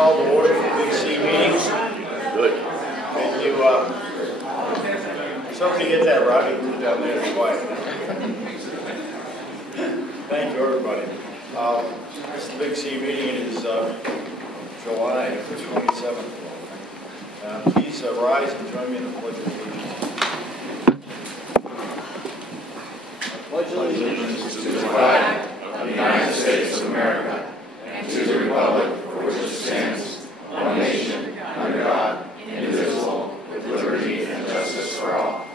call to order for Big C meetings. Good. Can you, somebody get that Rodney down there quiet. Thank you, everybody. This Big C meeting is July 27th. Please rise and join me in the Pledge of Allegiance. I pledge allegiance to the flag of the United States of America and to the republic for which it stands, one nation, under God, indivisible, with liberty and justice for all.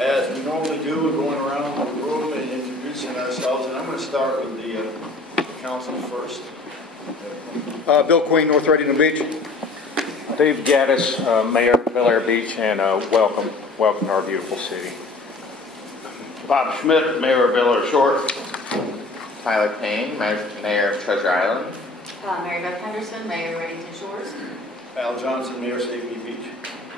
As we normally do, we're going around the room and introducing ourselves, and I'm going to start with the council first. Bill Queen, North Reading Beach. Dave Gaddis, Mayor of Bel Air Beach, and welcome to our beautiful city. Bob Schmidt, Mayor of Bel Air Shore. Tyler Payne, Mayor of Treasure Island. Mary Beth Henderson, Mayor of Reddington Shores. Al Johnson, Mayor of Safety Beach.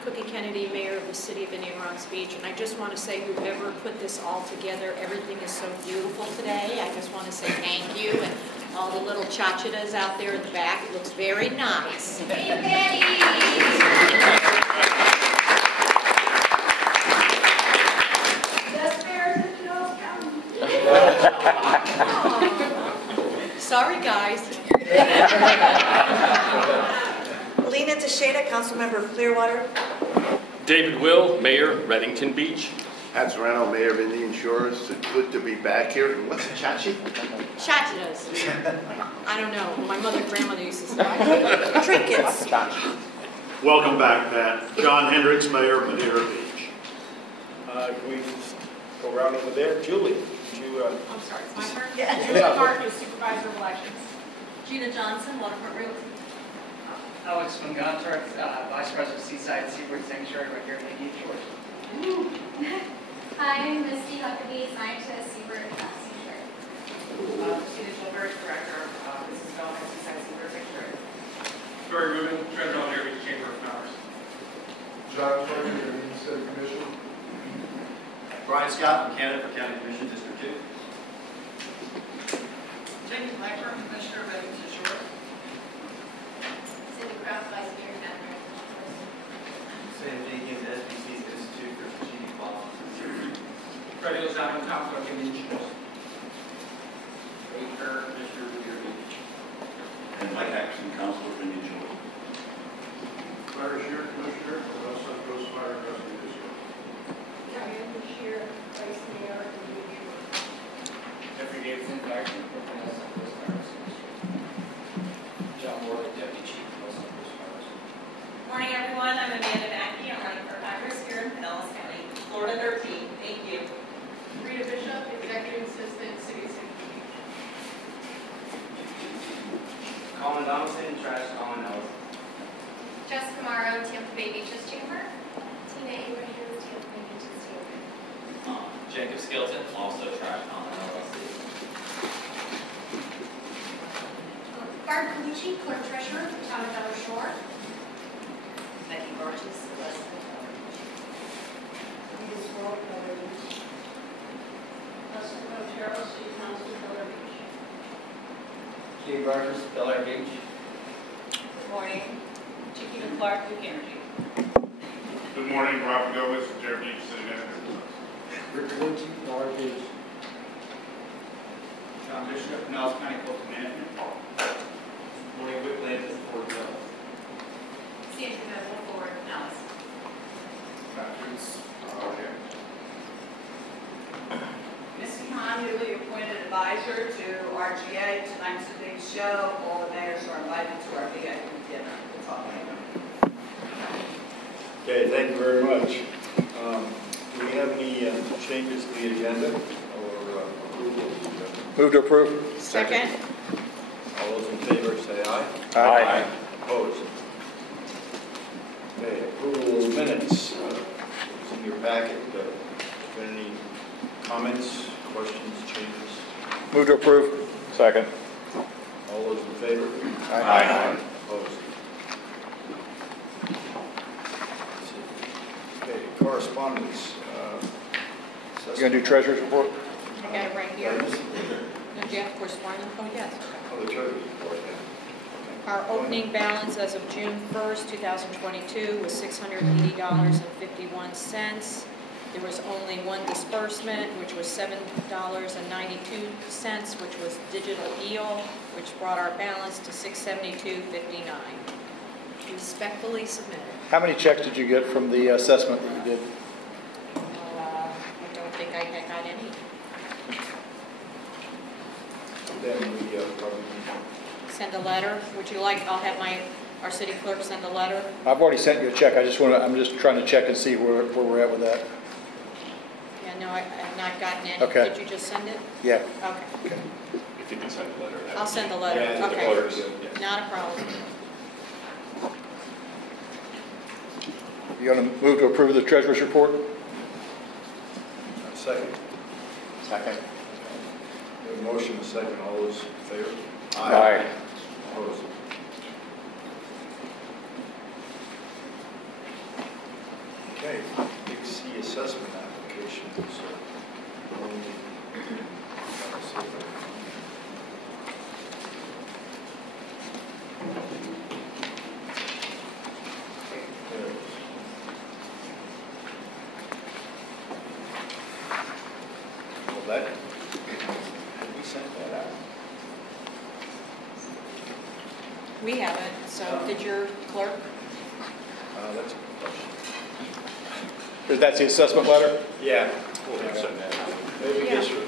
Cookie Kennedy, Mayor of the City of Indian Rocks Beach, and I just want to say whoever put this all together, everything is so beautiful today. I just want to say thank you, and all the little chachitas out there in the back, it looks very nice. Hey, Betty! Sorry, guys. Lena Teixeira, council member of Clearwater. David Will, Mayor, Reddington Beach. Pat Serrano, Mayor of Indian Shores. It's good to be back here. And what's a chachi? Chachitas. I don't know. My mother and grandmother used to say Trinkets. Welcome back, Pat. John Hendricks, Mayor of Madeira Beach. Can we go around over there? Julie, would you... I'm sorry, it's my turn? Yeah. Julie Marcus, Supervisor of Elections. Gina Johnson, Waterfront Realty. Alex Mungantar, Vice President of Seaside Seaboard Sanctuary right here in Indian Shores. Hi, I'm Misty Huckabee, Scientist, Seabird Sanctuary. Christina Schulberg, Director of Business Development, Seaside Seaboard Sanctuary. Story Rubin, Treasurer of Bel Air Chamber of Commerce. John Turner, Indian City Commission. Brian Scott from Canada for County Commission District 2. Jamie Blackburn, Commissioner of Reddington Shores. Cindy Kraft, Vice Mayor, Catherine. Sam Jenkins, SBC's Institute for Strategic Policy. Freddie Lozano, Council of Indian Shores. Ray Kerr, Commissioner of Deer Beach. And Mike Axon, Council of Indian Shores. Fire Shear, Commissioner of West Side Coast Fire and Rescue District. Diane Shear, Vice Mayor of Indian Shores. Jeffrey Davidson, Fire Chief, Brooklyn Hills Coast Fire Rescue. John Morley, Deputy Chief of Los Angeles Fire Rescue. Morning, everyone. I'm Amanda Mackey. I'm running for Congress here in Pinellas County, Florida 13. Thank you. Rita Bishop, Executive Assistant, City of St. Pete. Colin Donaldson, Trash Colin Ellis. Jessica Morrow, Tampa Bay Beaches Chamber. Tina Abrahams, Tampa Bay Beaches Chamber. Jacob Skilton, also Trash Colin LLC. Barb Colucci, Clerk Treasurer, Town of Bel Air Shore. Becky Burgess, West Louise World, Bel Air Beach. Jessica Otero, City Council, Bel Air Beach. Steve Burgess, Bel Air Beach. Good morning. Chiquita Clark, Duke Energy. Good morning, Robert Gomez from Deer Beach City Manager. Rick Lindsay, Bel Air Beach. John Bishop, Pinellas County Coastal Management. Morning, Whip Landis, Fort Hill. Sandra Bevel, Ford, Pinellas. Patrick's Missy Hahn, newly appointed advisor to RGA. Tonight's a big show. All the mayors are invited to our VIP dinner. That's all I know. Okay, thank you very much. Do we have any changes to the agenda or approval of the agenda? Move to approve. Second. All those in favor say aye. Aye. Opposed? Okay, approval of minutes. It's in your packet. Any comments, questions, changes? Move to approve. Second. All those in favor? Aye. Opposed? Okay, correspondence. You gonna do treasurer's report? I got it right here. No, do you have to correspond? Oh, yes. Oh, the treasurer's report, yeah. Our opening balance as of June 1st, 2022 was $680.51. There was only one disbursement, which was $7.92, which was digital deal, which brought our balance to $672.59. Respectfully submitted. How many checks did you get from the assessment that you did? I don't think I got any. Then we probably. Send a letter. Would you like, I'll have our city clerk send a letter. I've already sent you a check. I'm just trying to check and see where we're at with that. Yeah, no, I have not gotten any. Okay. Did you just send it? Yeah. Okay. If you can send a letter. I'll send a letter. Yeah, Okay. the clerks, yeah. Not a problem. You going to move to approve the treasurer's report? Second. Second. We have a motion, a second. All those in favor? Aye. Opposed? Okay, Big C assessment application. Well, that, have we sent that out? We haven't, so did your clerk? That's a good question. That's the assessment letter? Yeah. Send that out.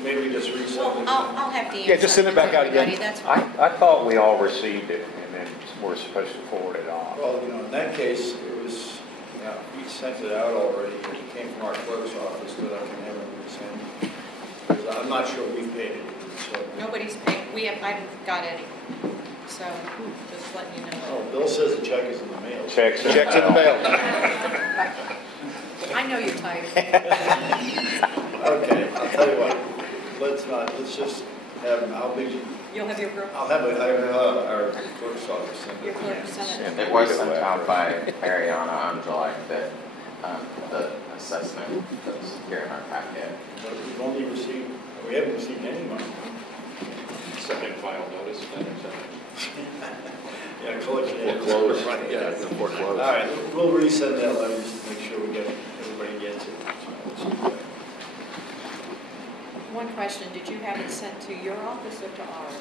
Maybe just resend Well, it. I'll have to Yeah, just send it back out again. everybody, that's fine. I thought we all received it, and then we're supposed to forward it on. Well, in that case, it was, we sent it out already. It came from our clerk's office, but I can have it resend. Because I'm not sure we've paid it. So. Nobody's paid, I haven't got any, so just letting you know. Oh, Bill says the check is in the mail. Checks in Checks in the mail. I know you're tired. Okay, I'll tell you what. Let's just have, You'll have your girl, I'll have our clerk's office send it. your clerk send it. It was sent out by Ariana on July 5th, the assessment that's here in our packet. But we haven't received any money. Sending final notice of that acceptance. Yeah, collection. Foreclosed. Yeah, it's been foreclosed. All right, we'll resend that letter just to make sure everybody gets it. One question, did you have it sent to your office or to ours?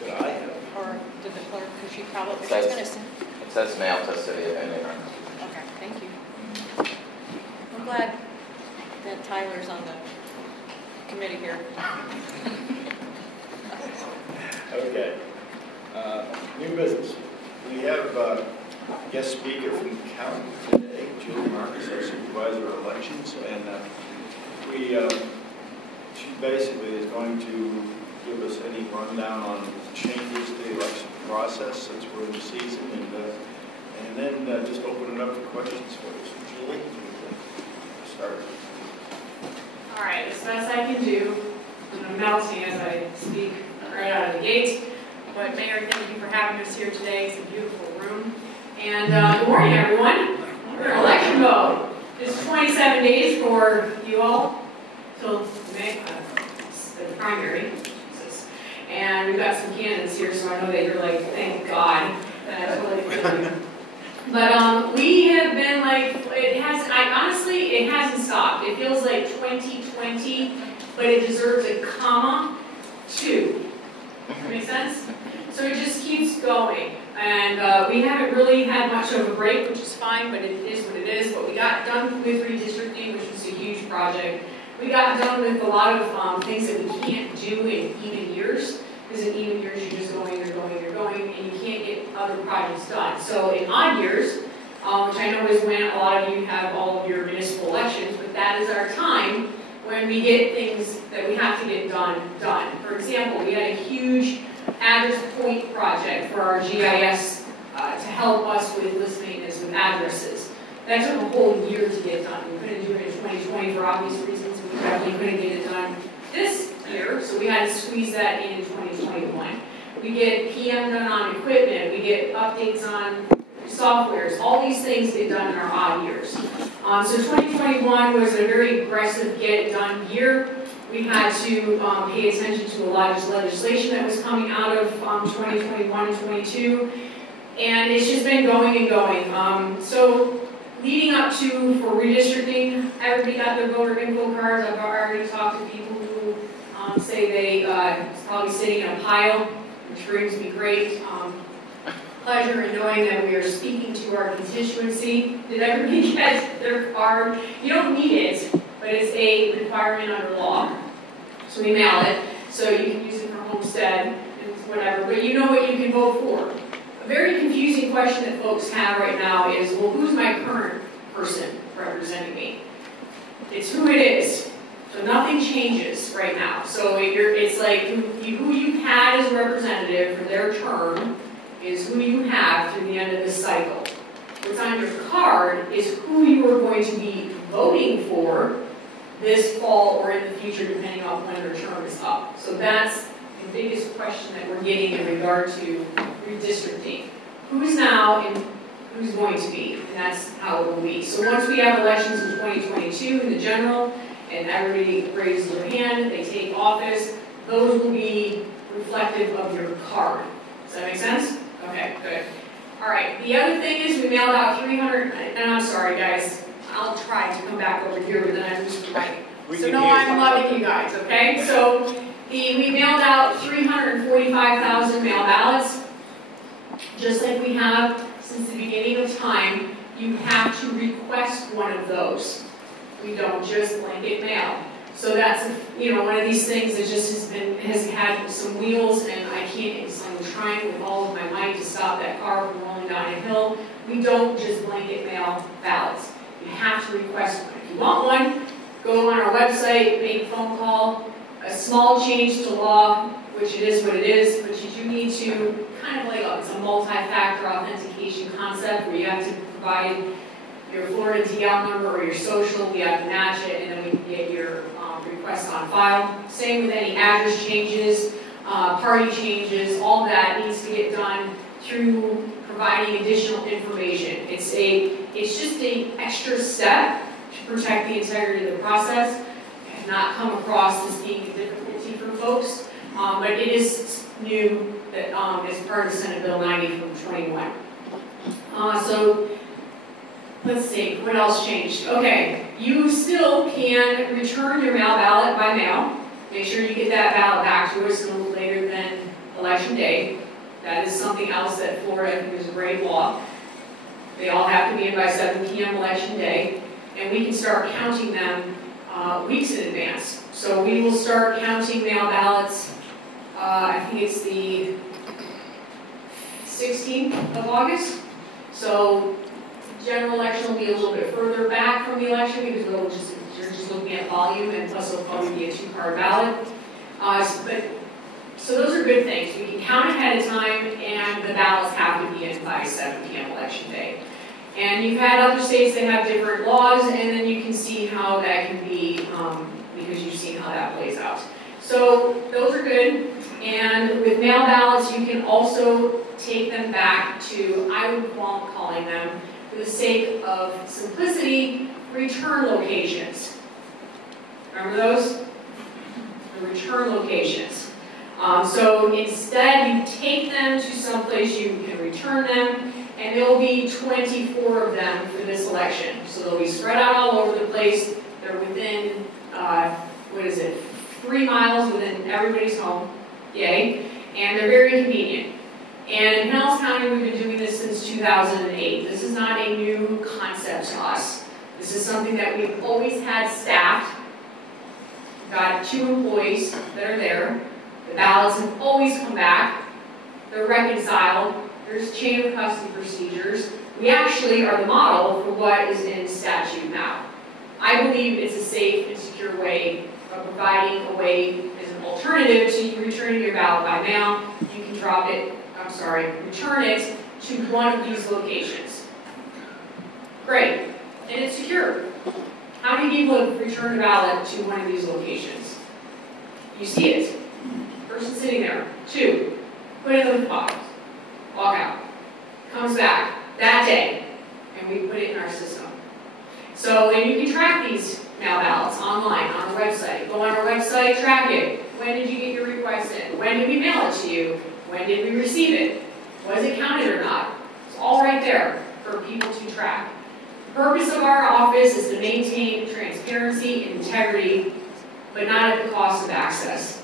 Did I have? Or to the clerk, because she probably, It she's says- going to send. It says mail to City of Indian. Okay, thank you. I'm glad that Tyler's on the committee here. Okay. New business. We have a guest speaker from the county today, Julie Marcus, our supervisor of elections, and she basically is going to give us any rundown on changes to the election process since we're in the season, and then just open it up for questions for us. So Julie, start. All right, as best I can do. I'm melting as I speak right out of the gate. But Mayor, thank you for having us here today. It's a beautiful room. And good morning, everyone. We're in election mode. It's 27 days for you all till the primary. And we've got some candidates here, so I know that you're like, thank God. That's really good. But we have been like, honestly, it hasn't stopped. It feels like 2020, but it deserves a comma, 2. Make sense? So it just keeps going. And we haven't really had much of a break, which is fine, but it is what it is. But we got done with redistricting, which was a huge project. We got done with a lot of things that we can't do in even years. Because in even years, you're just going, and you can't get other projects done. So in odd years, which I know is when a lot of you have all of your municipal elections, but that is our time when we get things that we have to get done. For example, we had a huge address point project for our GIS to help us with list maintenance with addresses. That took a whole year to get done. We couldn't do it in 2020 for obvious reasons. We definitely couldn't get it done this year, so we had to squeeze that in 2021. We get PM done on equipment. We get updates on softwares. All these things get done in our odd years. So 2021 was a very aggressive get it done year. We had to pay attention to a lot of legislation that was coming out of 2021 and 22, and it's just been going and going. So leading up to, for redistricting, everybody got their voter info cards. I've already talked to people who say they it's probably sitting in a pile, which brings me great pleasure in knowing that we are speaking to our constituency. Did everybody get their card? You don't need it, but it's a requirement under law. So we mail it, so you can use it for homestead and whatever, but you know what you can vote for. A very confusing question that folks have right now is, well, who's my current person representing me? It's who it is. So nothing changes right now. So it's like who you had as a representative for their term is who you have through the end of this cycle. What's on your card is who you are going to be voting for this fall or in the future, depending on when their term is up. So that's the biggest question that we're getting in regard to redistricting. Who's now and who's going to be, and that's how it will be. So once we have elections in 2022 in the general, and everybody raises their hand, they take office, those will be reflective of your card. Does that make sense? Okay, good. All right, the other thing is we mailed out 300, and I'm sorry guys, I'll try to come back over here, but then I lose the mic. So no, I'm loving you guys, okay? So we mailed out 345,000 mail ballots. Just like we have since the beginning of time, you have to request one of those. We don't just blanket mail. So that's, one of these things that just has had some wheels, and I can't, I'm trying with all of my might to stop that car from rolling down a hill. We don't just blanket mail ballots. You have to request one. If you want one, go on our website, make a phone call. A small change to law, which it is what it is, but you do need to kind of like, it's a multi-factor authentication concept where you have to provide your Florida DL number or your social, we have to match it, and then we can get your request on file. Same with any address changes, party changes, all that needs to get done through providing additional information. It's just an extra step to protect the integrity of the process. I have not come across this being a difficulty for folks, but it is new that as part of Senate Bill 90 from 21. So let's see, what else changed? Okay, you still can return your mail ballot by mail. Make sure you get that ballot back to us no later than Election Day. That is something else that Florida, I think, is a great law. They all have to be in by 7 p.m. Election Day, and we can start counting them weeks in advance. So we will start counting mail ballots, I think it's the 16th of August. So general election will be a little bit further back from the election because you're just looking at volume, and plus it'll probably be a 2-card ballot. So those are good things. We can count ahead of time, and the ballots have to be in by 7 p.m. Election Day. And you've had other states that have different laws, and then you can see how that can be, because you've seen how that plays out. So those are good. And with mail ballots, you can also take them back to, I would call calling them, for the sake of simplicity, return locations. Remember those? The return locations. So instead, you take them to someplace you can return them, and there will be 24 of them for this election. So they'll be spread out all over the place. They're within, 3 miles within everybody's home. Yay. And they're very convenient. And in Pinellas County, we've been doing this since 2008. This is not a new concept to us. This is something that we've always had staffed. We've got 2 employees that are there. The ballots have always come back. They're reconciled. There's chain of custody procedures. We actually are the model for what is in statute now. I believe it's a safe and secure way of providing a way as an alternative to you returning your ballot by mail. You can return it to one of these locations. Great. And it's secure. How many people have returned a ballot to one of these locations? You see it. Person sitting there. 2. Put it in the box. Walk out. Comes back that day, and we put it in our system. So, and you can track these mail ballots online on the website. Go on our website, track it. When did you get your request in? When did we mail it to you? When did we receive it? Was it counted or not? It's all right there for people to track. The purpose of our office is to maintain transparency and integrity, but not at the cost of access.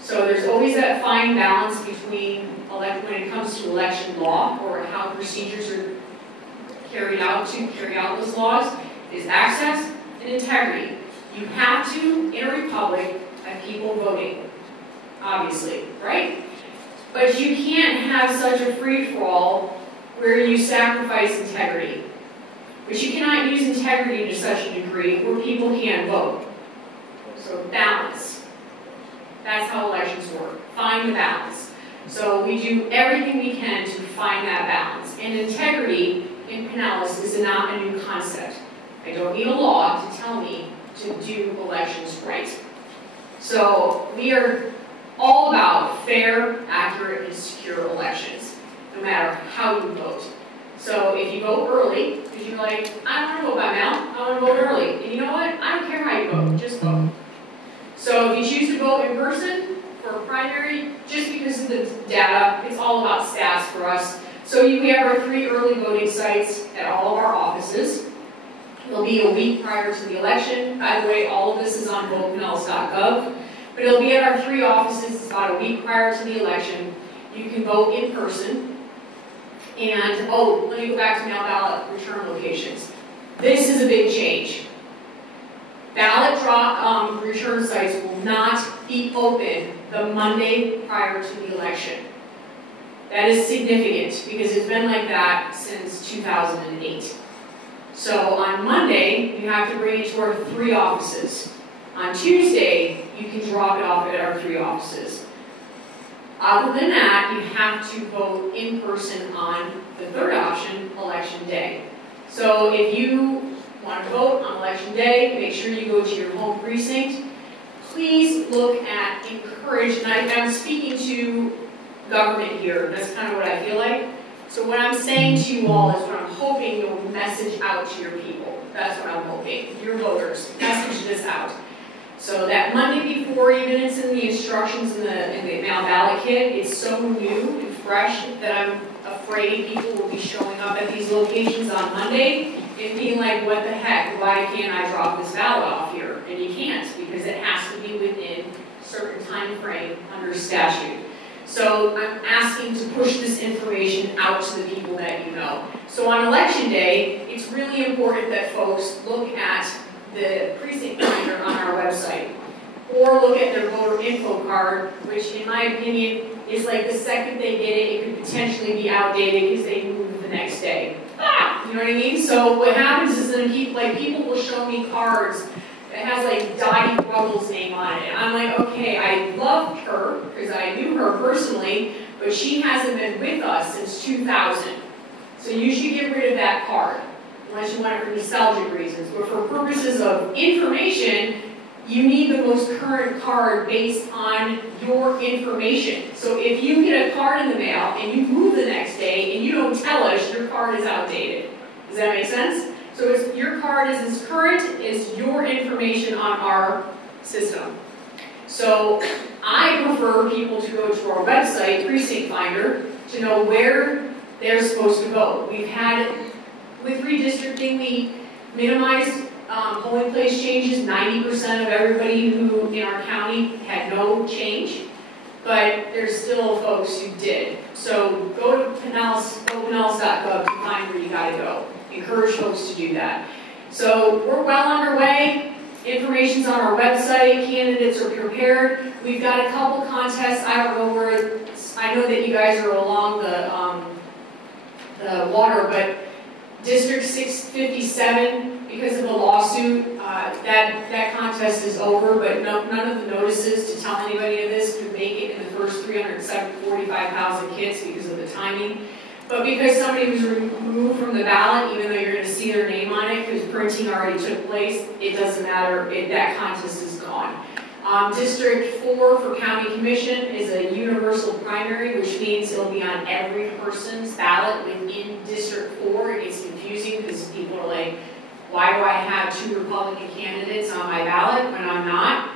So there's always that fine balance between when it comes to election law or how procedures are carried out to carry out those laws, is access and integrity. You have to, in a republic, have people voting, obviously, right? But you can't have such a free-for-all where you sacrifice integrity. But you cannot use integrity to such a degree where people can't vote. So balance. That's how elections work. Find the balance. So we do everything we can to find that balance. And integrity in Pinellas is not a new concept. I don't need a law to tell me to do elections right. So we are all about fair, accurate, and secure elections, no matter how you vote. So if you vote early, because you're like, I don't want to vote by mail, I want to vote early. And you know what? I don't care how you vote, just vote. So if you choose to vote in person for a primary, just because of the data, it's all about stats for us. So we have our 3 early voting sites at all of our offices. It'll be a week prior to the election. By the way, all of this is on votepinellas.gov. But it'll be at our 3 offices. It's about a week prior to the election. You can vote in person. And, let me go back to mail ballot return locations. This is a big change. Ballot drop return sites will not be open the Monday prior to the election. That is significant because it's been like that since 2008. So on Monday, you have to bring it to our 3 offices. On Tuesday, you can drop it off at our 3 offices. Other than that, you have to vote in person on the 3rd option, Election Day. So if you want to vote on Election Day, make sure you go to your home precinct. Please look at, encourage, and I'm speaking to government here, that's kind of what I feel like. So what I'm saying to you all is what I'm hoping you'll message out to your people. That's what I'm hoping. Your voters, message this out. So that Monday before, even it's in the instructions in the mail ballot kit, it's so new and fresh that I'm afraid people will be showing up at these locations on Monday and being like, what the heck, why can't I drop this ballot off here? And you can't, because it has to be within a certain time frame under statute. So I'm asking to push this information out to the people that you know. So on Election Day, it's really important that folks look at the precinct finder on our website, or look at their voter info card, which in my opinion is like the second they get it, it could potentially be outdated because they move the next day. You know what I mean? So what happens is then people will show me cards that has like Dottie Ruggles' name on it. And I'm like, okay, I loved her because I knew her personally, but she hasn't been with us since 2000. So you should get rid of that card, unless you want it for nostalgic reasons. But for purposes of information, you need the most current card based on your information. So if you get a card in the mail and you move the next day and you don't tell us, your card is outdated. Does that make sense? So your card is as current as your information on our system. So I prefer people to go to our website, Precinct Finder, to know where they're supposed to vote. With redistricting, we minimized polling place changes. 90% of everybody who in our county had no change, but there's still folks who did. So go to Pinellas.gov to find where you gotta go. Encourage folks to do that. So we're well underway. Information's on our website. Candidates are prepared. We've got a couple contests. I don't know where. I know that you guys are along the water, but District 657, because of the lawsuit, that contest is over, but none of the notices to tell anybody of this could make it in the first 345,000 kits because of the timing. But because somebody was removed from the ballot, even though you're going to see their name on it, because printing already took place, it doesn't matter, that contest is gone. District 4 for County Commission is a universal primary, which means it'll be on every person's ballot within District 4. It gets confusing because people are like, Why do I have 2 Republican candidates on my ballot when I'm not?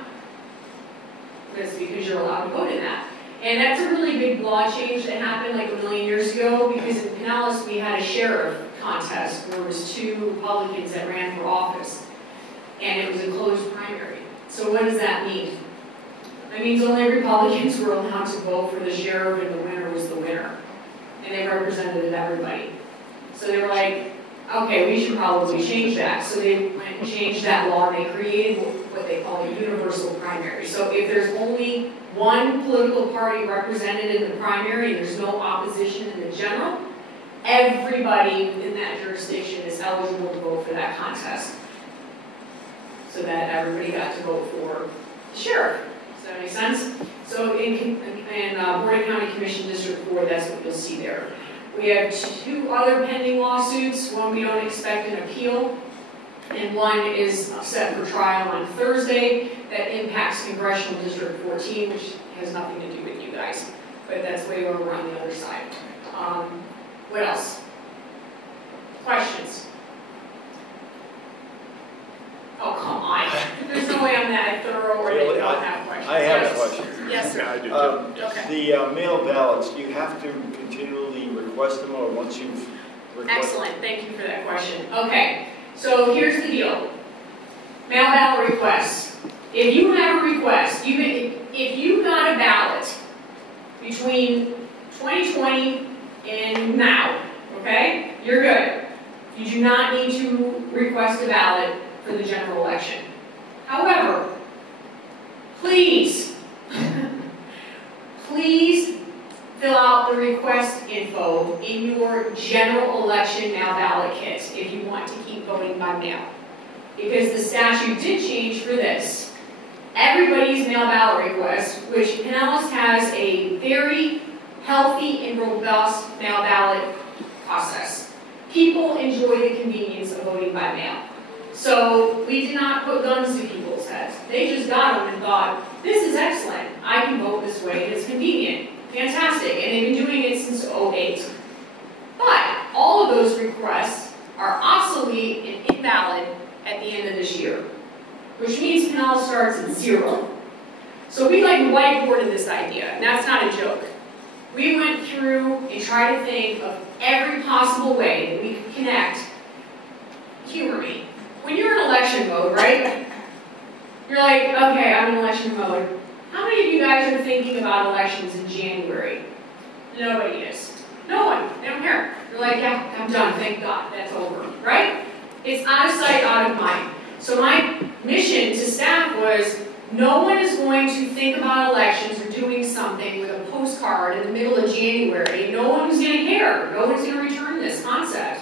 That's because you're allowed to vote in that. And that's a really big law change that happened like a million years ago, because in Pinellas we had a sheriff contest where it was 2 Republicans that ran for office, and it was a closed primary. So what does that mean? That means only Republicans were allowed to vote for the sheriff, and the winner was the winner. And they represented everybody. So they were like, okay, we should probably change that. So they went and changed that law, and they created what they call a universal primary. So if there's only one political party represented in the primary and there's no opposition in the general, everybody within that jurisdiction is eligible to vote for that contest. So that everybody got to vote for the sheriff. Does that make sense? So in Board of County Commission District 4, that's what you'll see there. We have 2 other pending lawsuits. One we don't expect an appeal, and one is set for trial on Thursday that impacts Congressional District 14, which has nothing to do with you guys, but that's way over on the other side. What else? Questions? Oh, come on. There's no way I'm that thorough or that you don't have questions. I have Yes. a question. Yes, sir. Yeah, I do too. Okay. The mail ballots, do you have to continually request them, or once you've requested? Excellent, thank you for that question. Okay, so here's the deal. Mail ballot requests. If you have a request, if you got a ballot between 2020 and now, okay, you're good. You do not need to request a ballot for the general election. However, please, please fill out the request info in your general election mail ballot kit if you want to keep voting by mail. Because the statute did change for this. Everybody's mail ballot request, which Pinellas has a very healthy and robust mail ballot process. People enjoy the convenience of voting by mail. So we did not put guns to people's heads. They just got them and thought, this is excellent. I can vote this way, it's convenient. Fantastic, and they've been doing it since 2008. But all of those requests are obsolete and invalid at the end of this year, which means Pinellas starts at 0. So we like whiteboarded this idea, and that's not a joke. We went through and tried to think of every possible way that we could connect. Humor me. When you're in election mode, right? You're like, okay, I'm in election mode. How many of you guys are thinking about elections in January? Nobody is. No one. They don't care. They're like, yeah, I'm done. Thank God. That's over. Right? It's out of sight, out of mind. So my mission to staff was, no one is going to think about elections or doing something with a postcard in the middle of January. No one's going to care. No one's going to return this concept.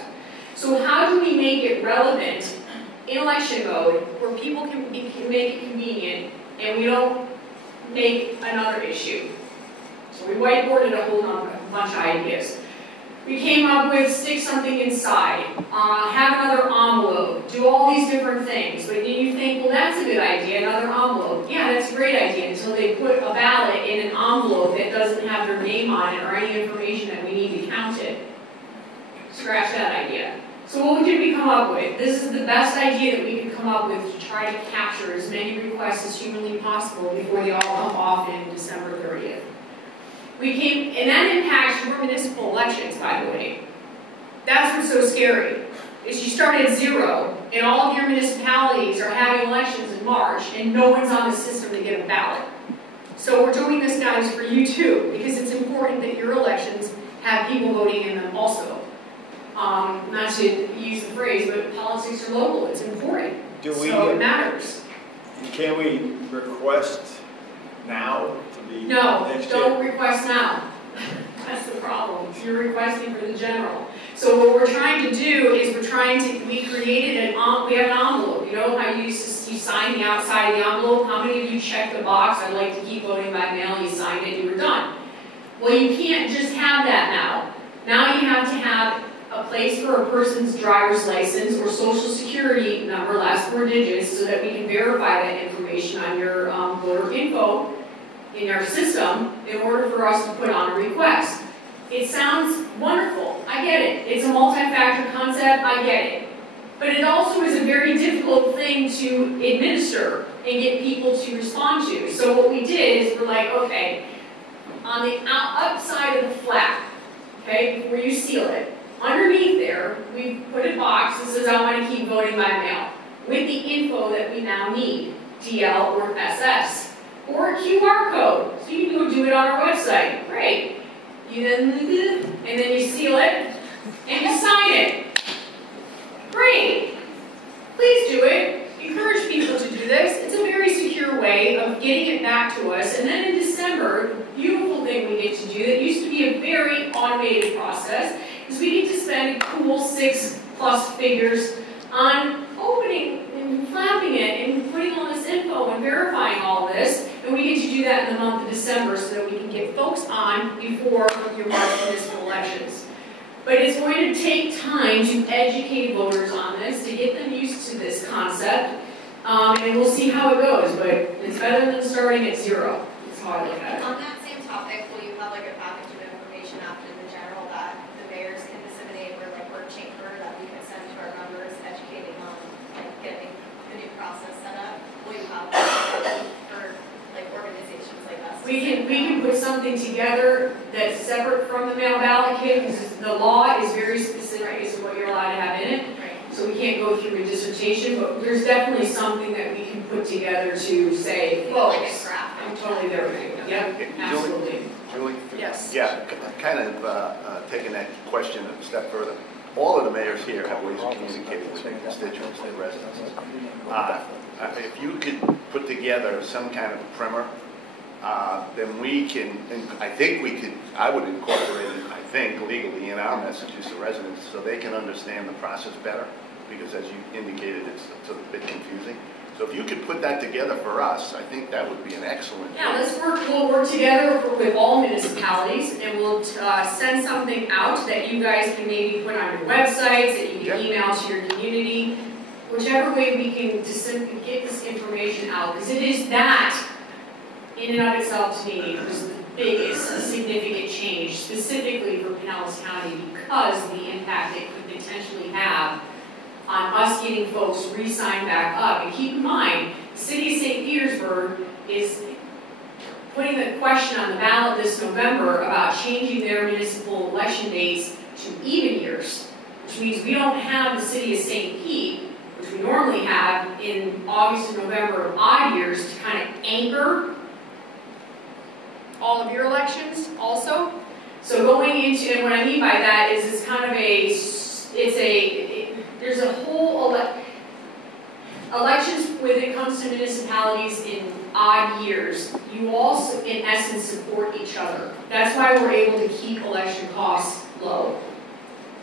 So how do we make it relevant in election mode where people can make it convenient and we don't make another issue? So we whiteboarded a whole bunch of ideas. We came up with stick something inside, have another envelope, do all these different things. But then you think, well, that's a good idea, another envelope. Yeah, that's a great idea until they put a ballot in an envelope that doesn't have their name on it or any information that we need to count it. Scratch that idea. So what did we come up with? This is the best idea that we could come up with to try to capture as many requests as humanly possible before they all come off in December 30th. And that impacts your municipal elections, by the way. That's what's so scary, is you start at 0, and all of your municipalities are having elections in March, and no one's on the system to get a ballot. So we're doing this, guys, for you too, because it's important that your elections have people voting in them also. Not to use the phrase, but politics are local. It's important. So it matters. Can we request now to be No, next don't year? request now. That's the problem. You're requesting for the general. So what we're trying to do is we created we have an envelope. You know how you sign the outside of the envelope? How many of you checked the box, I'd like to keep voting by mail, you signed it, you were done. Well, you can't just have that now. Now you have to have a place for a person's driver's license or social security number, last 4 digits, so that we can verify that information on your voter info in our system in order for us to put on a request. It sounds wonderful. I get it. It's a multi-factor concept. I get it. But it also is a very difficult thing to administer and get people to respond to. So what we did is we're like, okay, on the outside of the flap, okay, before you seal it, underneath there, we put a box that says, I want to keep voting by mail, with the info that we now need, DL or SS, or a QR code, so you can go do it on our website. Great. And then you seal it, and you sign it. Great. Please do it. Encourage people to do this. It's a very secure way of getting it back to us. And then in December, the beautiful thing we get to do that used to be a very automated process is we get to spend a cool 6+ figures on opening and flapping it and putting all this info and verifying all this. And we get to do that in the month of December so that we can get folks on before your March municipal elections. But it's going to take time to educate voters on this, to get them used to this concept, and we'll see how it goes, but it's better than starting at zero. That's how I look at it. On that same topic, will you have like a package of information after the general that the mayors can disseminate, or like work chamber that we can send to our members, educating on like getting the new process set up? Will you have for like organizations like us? We can put something together that's separate from the mail ballot kit, because the law is very specific as to what you're allowed to have in it. So we can't go through a dissertation, but there's definitely something that we can put together to say, folks, I'm totally there with you. Yep, absolutely. Julie? Yes. Yeah, kind of taking that question a step further. All of the mayors here have ways of communicating with their constituents, their residents. If you could put together some kind of a primer, then we can, and I would incorporate it, I think, legally in our messages to residents so they can understand the process better, because as you indicated, it's a bit confusing. So if you could put that together for us, I think that would be an excellent. Yeah, we'll work together with all municipalities, and we'll send something out that you guys can maybe put on your websites, that you can email to your community, whichever way we can get this information out, because it is that, in and of itself, to me, was the biggest significant change, specifically for Pinellas County, because of the impact it could potentially have on us getting folks re-signed back up. And keep in mind, the city of St. Petersburg is putting the question on the ballot this November about changing their municipal election dates to even years, which means we don't have the city of St. Pete, which we normally have in August and November of odd years, to kind of anchor all of your elections also. So going into, and what I mean by that is it's kind of there's a whole elections when it comes to municipalities in odd years. You also, in essence, support each other. That's why we're able to keep election costs low.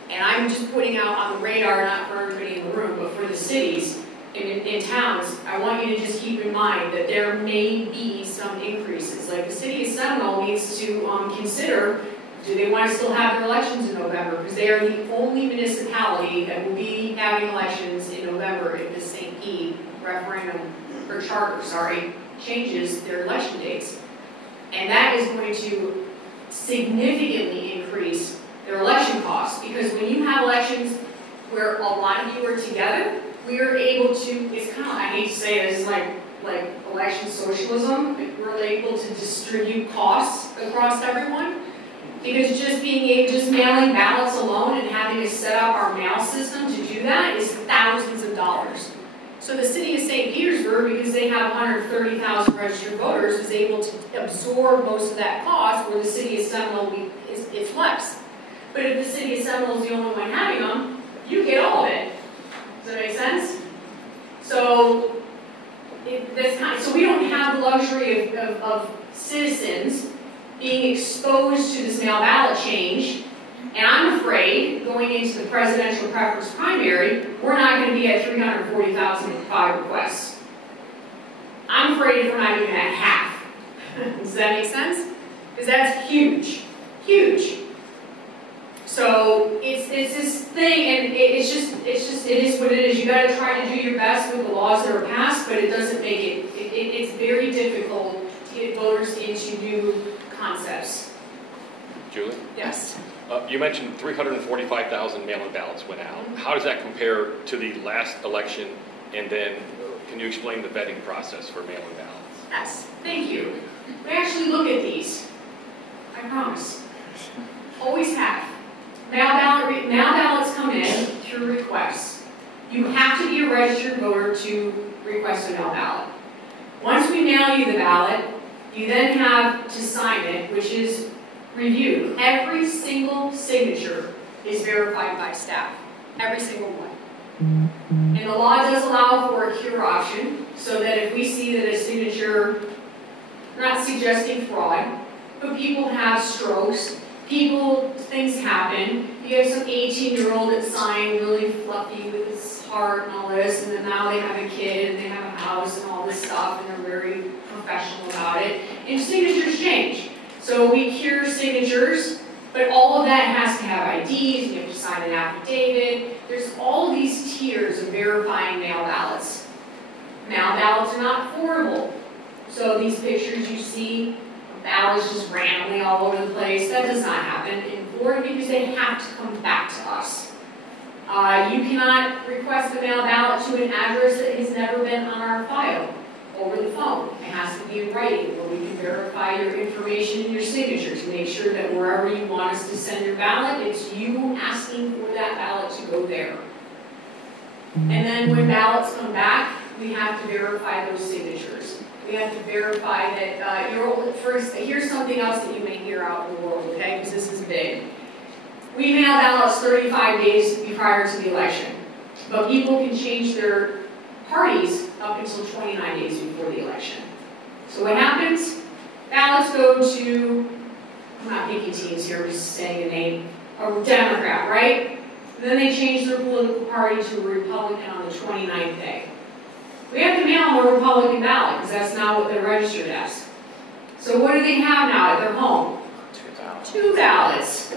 And I'm just putting out on the radar, not for everybody in the room, but for the cities in towns, I want you to just keep in mind that there may be some increases. Like the city of Seminole needs to consider, do they want to still have their elections in November? Because they are the only municipality that will be having elections in November if the St. Pete referendum, or charter, changes their election dates. And that is going to significantly increase their election costs, because when you have elections where a lot of you are together, we are able to, it's kind of, I hate to say it, it's like election socialism. We're able to distribute costs across everyone, because just mailing ballots alone and having to set up our mail system to do that is thousands of dollars. So the city of St. Petersburg, because they have 130,000 registered voters, is able to absorb most of that cost, where the city of Seminole it's less. But if the city of Seminole is the only one having them, you get all of it. Does that make sense? So so we don't have the luxury of citizens being exposed to this mail ballot change. And I'm afraid, going into the presidential preference primary, we're not going to be at 340,005 requests. I'm afraid we're not even at half. Does that make sense? Because that's huge. Huge. So it's this thing, and it is what it is. You got to try to do your best with the laws that are passed, but it doesn't make it's very difficult to get voters into new concepts. Julie? Yes. You mentioned 345,000 mail-in ballots went out. How does that compare to the last election? And then can you explain the vetting process for mail-in ballots? Yes, thank you. We actually look at these. I promise. Always have. Mail ballots come in through requests. You have to be a registered voter to request a mail ballot. Once we mail you the ballot, you then have to sign it, which is reviewed. Every single signature is verified by staff. Every single one. And the law does allow for a cure option, so that if we see that a signature, not suggesting fraud, but people have strokes, things happen. You have some 18-year-old that signed really fluffy with his heart and all this, and then now they have a kid and they have a house and all this stuff, and they're very professional about it. And signatures change. So we cure signatures, but all of that has to have IDs, you have to sign an affidavit. There's all of these tiers of verifying mail ballots. Mail ballots are not forwardable. So these pictures you see, ballots just randomly all over the place, that does not happen in Florida because they have to come back to us. You cannot request a mail ballot to an address that has never been on our file over the phone. It has to be in writing where we can verify your information and your signature to make sure that wherever you want us to send your ballot, it's you asking for that ballot to go there. And then when ballots come back, we have to verify those signatures. We have to verify that first, here's something else that you may hear out in the world, okay, because this is big. We mail ballots 35 days prior to the election, but people can change their parties up until 29 days before the election. So what happens? Ballots go to, I'm not picking teams here, I'm just saying a name, a Democrat, right? And then they change their political party to a Republican on the 29th day. We have to mail them a Republican ballot because that's not what they're registered as. So what do they have now at their home? Two ballots.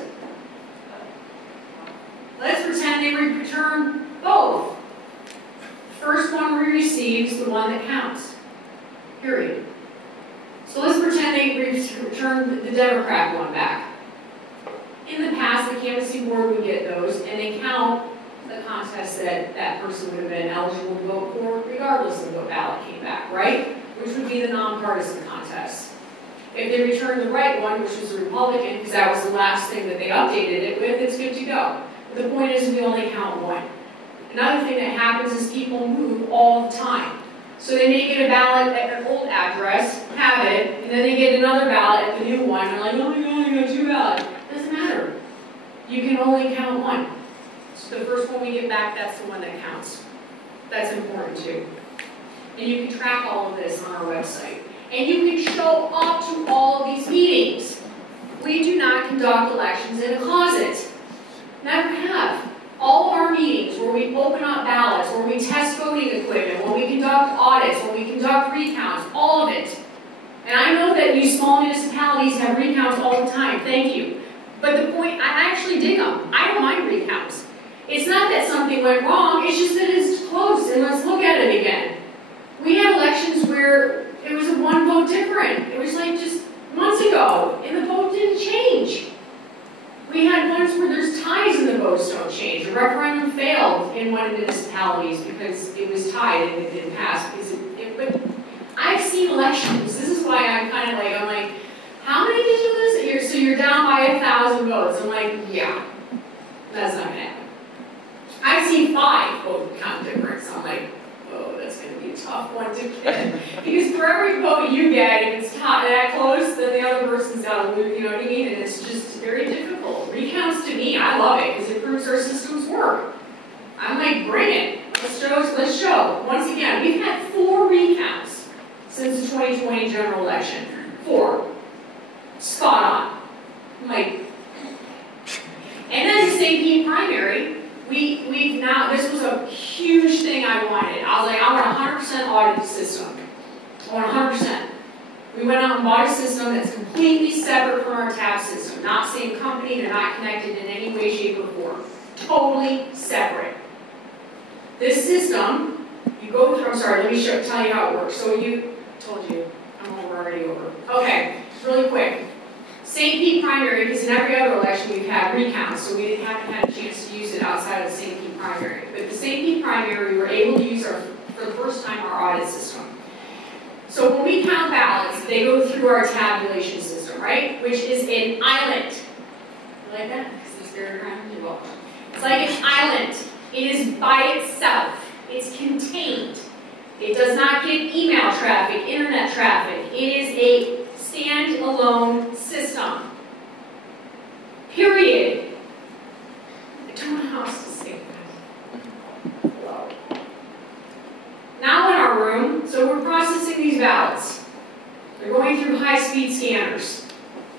Let's pretend they return both. First one we receive is the one that counts. Period. So let's pretend they return the Democrat one back. In the past, the canvassing board would get those, and they count the contest that that person would have been eligible to vote for, regardless of what ballot came back, right? Which would be the nonpartisan contest. If they return the right one, which was the Republican, because that was the last thing that they updated it with, it's good to go. But the point is we only count one. Another thing that happens is people move all the time. So they may get a ballot at an old address, have it, and then they get another ballot at the new one, and they're like, oh my God, you got two ballots. Doesn't matter. You can only count one. So the first one we get back, that's the one that counts. That's important too. And you can track all of this on our website. And you can show up to all of these meetings. We do not conduct elections in a closet. Never have. All of our meetings where we open up ballots, where we test voting equipment, when we conduct audits, when we conduct recounts, all of it. And I know that you small municipalities have recounts all the time, thank you. But the point, I actually dig them. I don't mind recounts. It's not that something went wrong, it's just that it's close and let's look at it again. We had elections where it was a one vote different. It was like just months ago, and the vote didn't change. We had ones where there's ties and the votes don't change. The referendum failed in one of the municipalities because it was tied and it didn't pass. But I've seen elections. This is why I'm kind of like, how many did you lose? So you're down by 1,000 votes. I'm like, yeah, that's not going to happen. I've seen 5 vote count difference. I'm like, oh, that's going to be a tough one to get. Because for every vote you get, if it's that close, then the other person's got to lose, you know what I mean? And it's just very difficult. Recounts to me, I love it because it proves our systems work. I'm like, bring it. Let's show. Once again, we've had 4 recounts since the 2020 general election. 4. Spot on. I'm like, and then the St. Pete primary, we've now, this was a huge thing I wanted. I was like, I want 100% audit system. I want 100%. We went out and bought a system that's completely separate from our tab system. Not same company, they're not connected in any way, shape, or form. Totally separate. This system, you go through, I'm sorry, let me tell you how it works. So told you, we're already over. Okay, really quick. St. Pete primary, because in every other election we've had recounts, so we haven't had a chance to use it outside of the St. Pete primary. But the St. Pete primary, we were able to use for the first time our audit system. So when we count ballots, they go through our tabulation system, right? Which is an island. You like that? Because it's very around. You're welcome. It's like an island. It is by itself. It's contained. It does not get email traffic, internet traffic. It is a stand-alone system. Period. I don't know how else to say that. Hello. Now in our room, so we're processing these ballots. They're going through high-speed scanners.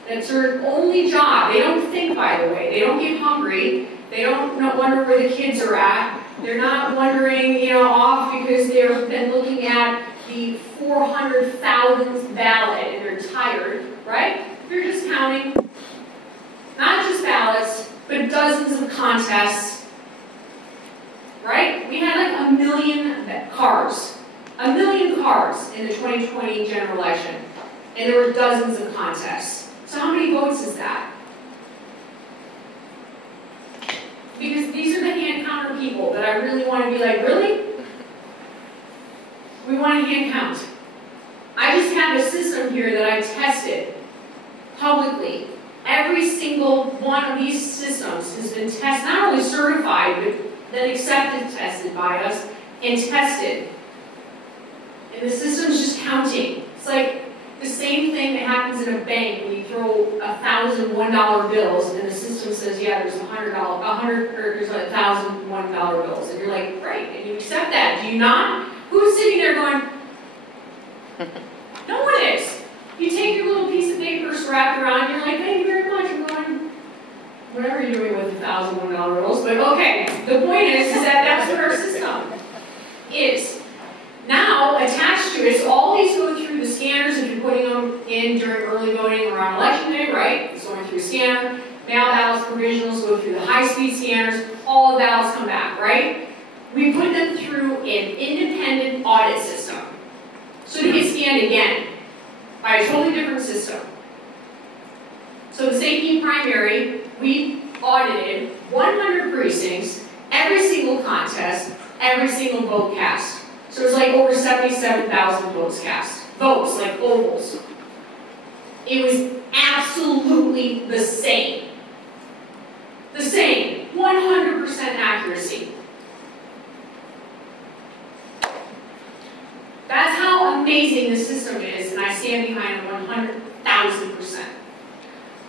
That's their only job. They don't think, by the way. They don't get hungry. They don't wonder where the kids are at. They're not wondering, off because they've been looking at the 400,000th ballot and they're tired, right? They're just counting not just ballots, but dozens of contests, right? We had like 1 million cards. 1 million cards in the 2020 general election. And there were dozens of contests. So how many votes is that? Because these are the hand counter people that I really want to be like, really? We want to hand count. I just have a system here that I've tested publicly. Every single one of these systems has been tested, not only certified, but then accepted, tested by us, and tested. And the system's just counting. It's like the same thing that happens in a bank when you throw 1,000 $1 bills and the system says, yeah, there's there's 1,000 $1 bills. And you're like, great, and you accept that. Do you not? Who's sitting there going, no one is. You take your little piece of paper wrapped around, you're like, thank you very much. I'm going, whatever you're doing with 1,000 $1 bills. But okay, the point is that that's what our system is. Now, attached to it, so all these go through the scanners if you're putting them in during early voting or on election day, right? It's going through a scanner. Mail ballots, provisionals go through the high-speed scanners. All the ballots come back, right? We put them through an independent audit system. So they get scanned again by a totally different system. So the St. Pete primary, we audited 100 precincts, every single contest, every single vote cast. So it's like over 77,000 votes cast. Votes, like ovals. It was absolutely the same. The same. 100% accuracy. That's how amazing the system is, and I stand behind it 100,000%.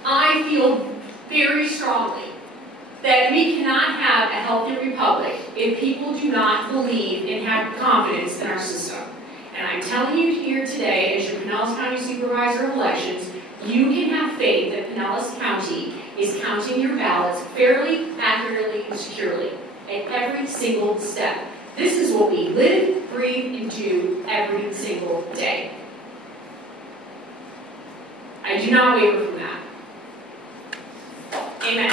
I feel very strongly that we cannot have a healthy republic if people do not believe and have confidence in our system. And I'm telling you here today, as your Pinellas County Supervisor of Elections, you can have faith that Pinellas County is counting your ballots fairly, accurately, and securely at every single step. This is what we live, breathe, and do every single day. I do not waver from that. Amen.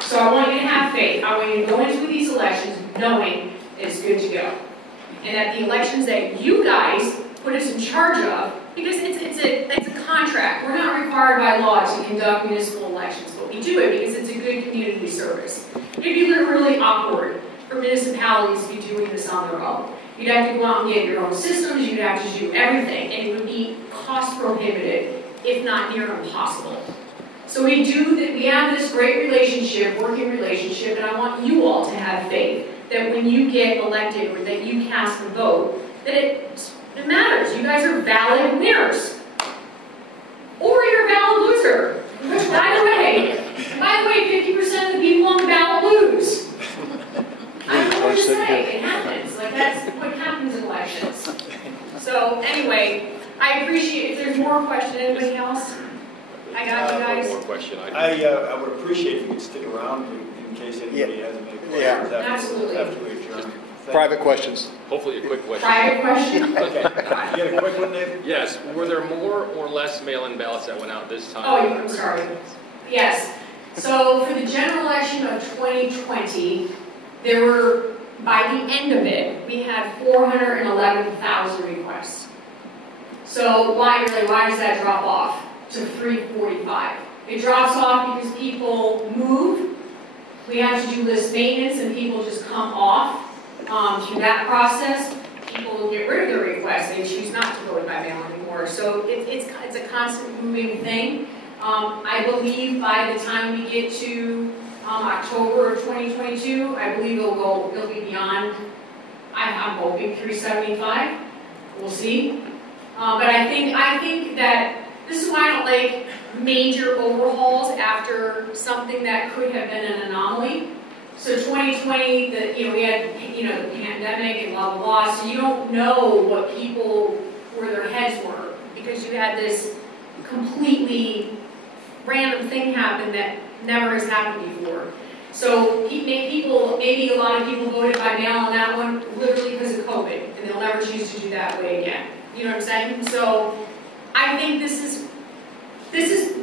So I want you to have faith. I want you to go into these elections knowing that it's good to go. And that the elections that you guys put us in charge of, because it's a contract. We're not required by law to conduct municipal elections, but we do it because it's a good community service. It'd be really awkward for municipalities to be doing this on their own. You'd have to go out and get your own systems, you'd have to do everything, and it would be cost prohibitive, if not near impossible. So we have this great relationship, working relationship, and I want you all to have faith that when you get elected or that you cast a vote, that it matters. You guys are valid winners. Or you're a valid loser. Which, by the way, 50% of the people on the ballot lose. I don't know what to say. It happens. Like, that's what happens in elections. So, anyway, I appreciate, if there's more questions, anybody else? I got you guys. One more question. I would appreciate if you could stick around in case anybody has any questions Absolutely. after we adjourn. Private questions. Hopefully a quick question. Private question? Okay. You got a quick one, David? Yes. Were there more or less mail-in ballots that went out this time? Oh, I'm sorry. Yes. So for the general election of 2020, there were, by the end of it, we had 411,000 requests. So why does that drop off to 345? It drops off because people move. We have to do list maintenance and people just come off through that process. People get rid of their requests. They choose not to vote by mail anymore. So it's a constant moving thing. I believe by the time we get to October of 2022, I believe it'll be beyond, I'm hoping 375. We'll see. But I think that this is why I don't like major overhauls after something that could have been an anomaly. So 2020, we had the pandemic and blah blah blah. So you don't know where their heads were because you had this completely random thing happen that never has happened before. So maybe a lot of people voted by mail on that one literally because of COVID, and they'll never choose to do that way again. You know what I'm saying? So I think this is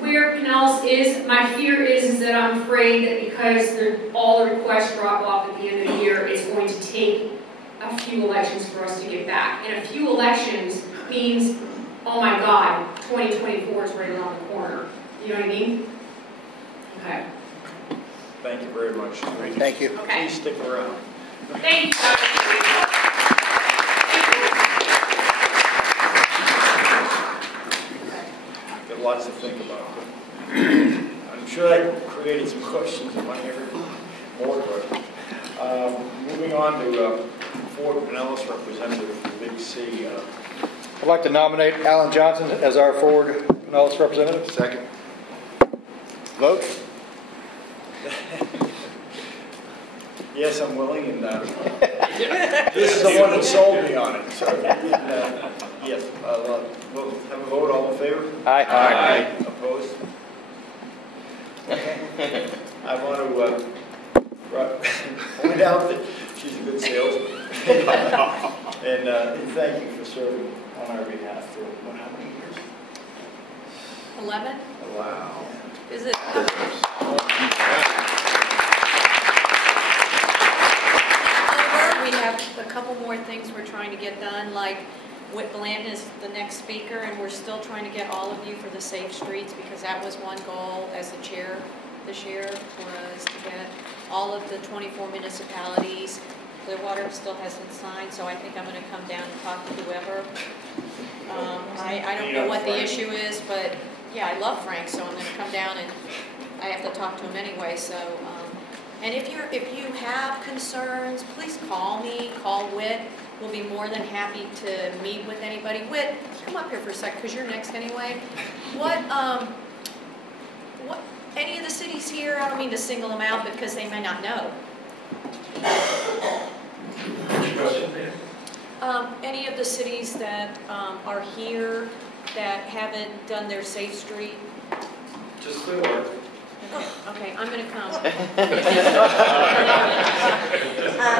where Pinellas is. My fear is that I'm afraid that because all the requests drop off at the end of the year, it's going to take a few elections for us to get back. And a few elections means, oh my God, 2024 is right around the corner. You know what I mean? Okay. Thank you very much. Thank you. Okay. Please stick around. Thank you. Got lots to think about. I'm sure that created some questions in my area. More questions. Moving on to Fort Pinellas representative for Big C. I'd like to nominate Alan Johnson as our Ford Pinellas representative. Second. Vote. Yes, I'm willing, and this is the one that sold me on it. So yes, we'll have a vote. All in favor? Aye. Aye. Opposed? Okay. I want to point out that she's a good salesman, and thank you for serving on our behalf for how many years? 11? Wow. Is it? We have a couple more things we're trying to get done, like Whit Blanton is the next speaker, and we're still trying to get all of you for the Safe Streets, because that was one goal as the chair this year, was to get all of the 24 municipalities. Clearwater still hasn't signed, so I think I'm going to come down and talk to whoever. I don't know what the issue is, but yeah, I love Frank, so I'm going to come down and I have to talk to him anyway. So, and if you have concerns, please call me, call Whit. We'll be more than happy to meet with anybody. Whit, come up here for a sec, because you're next anyway. What any of the cities here, I don't mean to single them out because they may not know. Any of the cities that are here that haven't done their Safe Street? Just Clearwater. Okay, I'm going to come.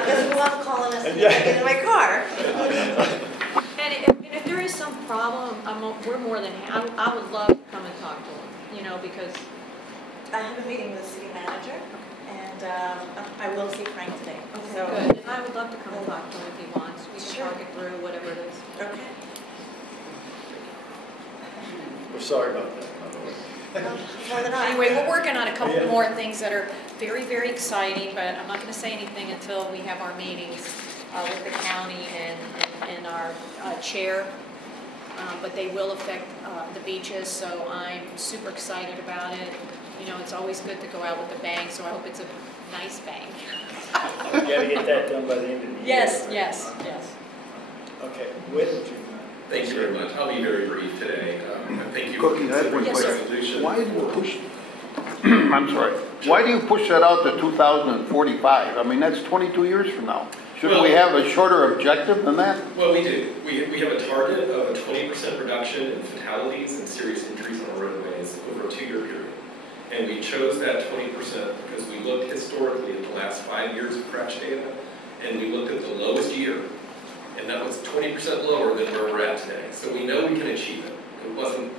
Doesn't love calling us to get in my car. And if there is some problem, we're more than happy. I would love to come and talk to them, because I have a meeting with the city manager, and I will see Frank today. Okay, So, good. And I would love to come and talk to him if he wants. We can talk it through, whatever it is. okay. We're sorry about that, by the way. More than I. Anyway, we're working on a couple more things that are very, very exciting, but I'm not going to say anything until we have our meetings with the county and our chair. But they will affect the beaches, so I'm super excited about it. It's always good to go out with a bang, so I hope it's a nice bang. You got to get that done by the end of the year. Yes. Okay, Whit, Thank you very much. I'll be very brief today. Thank you Cookie, for I have one the question. resolution. Why do you push, I'm sorry, why do you push that out to 2045? I mean, that's 22 years from now. Shouldn't we have a shorter objective than that? Well, we do. We have a target of a 20% reduction in fatalities and serious injuries on our roadways over a 2-year period. And we chose that 20% because we looked historically at the last 5 years of crash data, and we looked at the lowest year, and that was 20% lower than where we're at today. So we know we can achieve it. It wasn't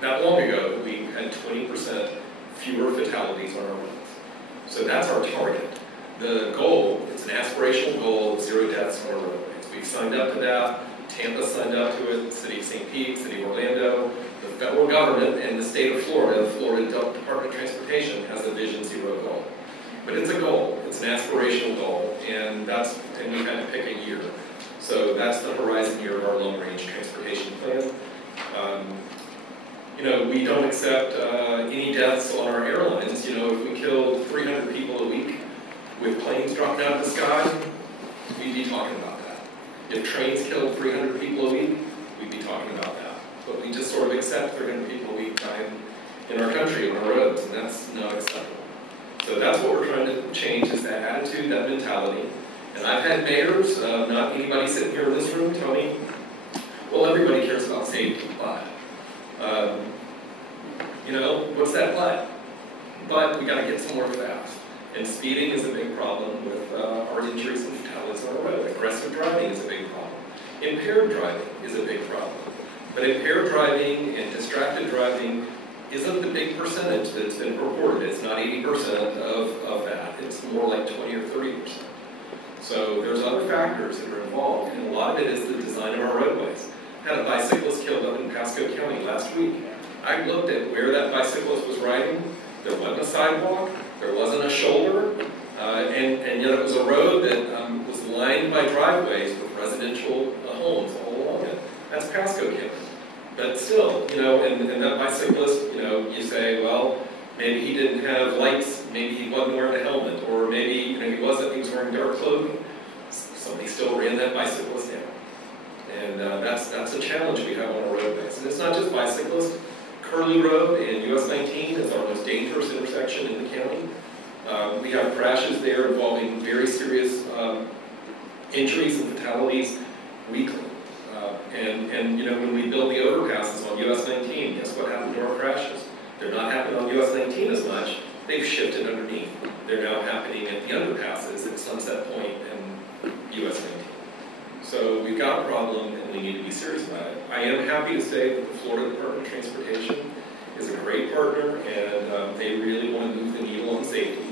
that long ago that we had 20% fewer fatalities on our roads. So that's our target. The goal, it's an aspirational goal of 0 deaths on our roadways. We've signed up to that. Tampa signed up to it, City of St. Pete, City of Orlando, the federal government, and the state of Florida, the Florida Department of Transportation has a Vision Zero goal. But it's a goal, it's an aspirational goal, and we had to pick a year. So that's the horizon year of our long-range transportation plan. We don't accept any deaths on our airlines. If we killed 300 people a week with planes dropping out of the sky, we'd be talking about that. If trains killed 300 people a week, we'd be talking about that. But we just sort of accept 300 people a week dying in our country, on our roads, and that's not acceptable. So that's what we're trying to change, is that attitude, that mentality. And I've had mayors, not anybody sitting here in this room, tell me, well, everybody cares about safety, but, what's that but? But we got to get somewhere fast. And speeding is a big problem with our injuries and fatalities on the road. Aggressive driving is a big problem. Impaired driving is a big problem. But impaired driving and distracted driving isn't the big percentage that's been reported. It's not 80% of that. It's more like 20 or 30%. So there's other factors that are involved, and a lot of it is the design of our roadways. Had a bicyclist killed up in Pasco County last week. I looked at where that bicyclist was riding. There wasn't a sidewalk, there wasn't a shoulder, and yet it was a road that was lined by driveways with residential homes all along it. That's Pasco County. But still, and that bicyclist, you say, well, maybe he didn't have lights, maybe he wasn't wearing a helmet, or maybe he was wearing dark clothing. Somebody still ran that bicyclist down. And that's a challenge we have on our roadways. And it's not just bicyclists. Curlew Road and US 19 is our most dangerous intersection in the county. We have crashes there involving very serious injuries and fatalities weekly. And when we build the overpasses on US 19, guess what happened to our crashes? They're not happening on US 19 as much. They've shifted underneath. They're now happening at the underpasses at Sunset Point and US 19. So we've got a problem, and we need to be serious about it. I am happy to say that the Florida Department of Transportation is a great partner, and they really want to move the needle on safety.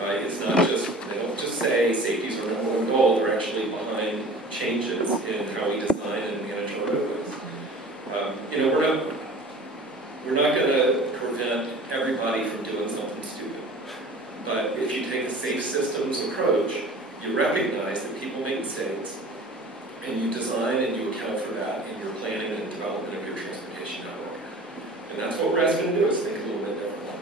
It's not just, they don't just say safety is our number one goal. They're actually behind changes in how we design and manage our roadways. We're not going to prevent everybody from doing something stupid. But if you take a safe systems approach, you recognize that people make mistakes, and you design and you account for that in your planning and development of your transportation network. And that's what we're asking to do, is think a little bit differently.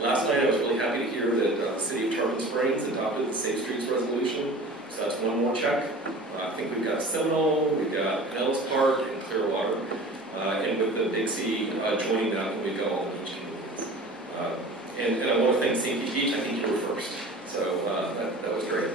Last night I was really happy to hear that the City of Tarpon Springs adopted the Safe Streets Resolution, so that's one more check. I think we've got Seminole, we've got Pinellas Park, and Clearwater, and with the Big C joining that, we've got all the beach communities. And I want to thank St. Pete Beach. I think you were first, so that was great.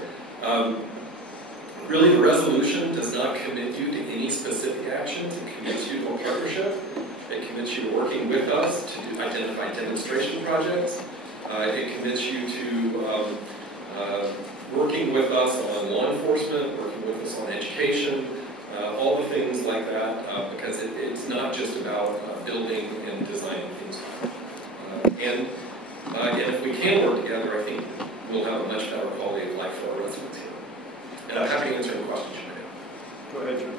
Really, the resolution does not commit you to any specific actions. It commits you to a partnership. It commits you to working with us to identify demonstration projects. It commits you to working with us on law enforcement, working with us on education, all the things like that, because it's not just about building and designing things. And if we can work together, I think we'll have a much better quality of life for our residents here. And I'm happy to answer any questions you may have. Go ahead, Jim.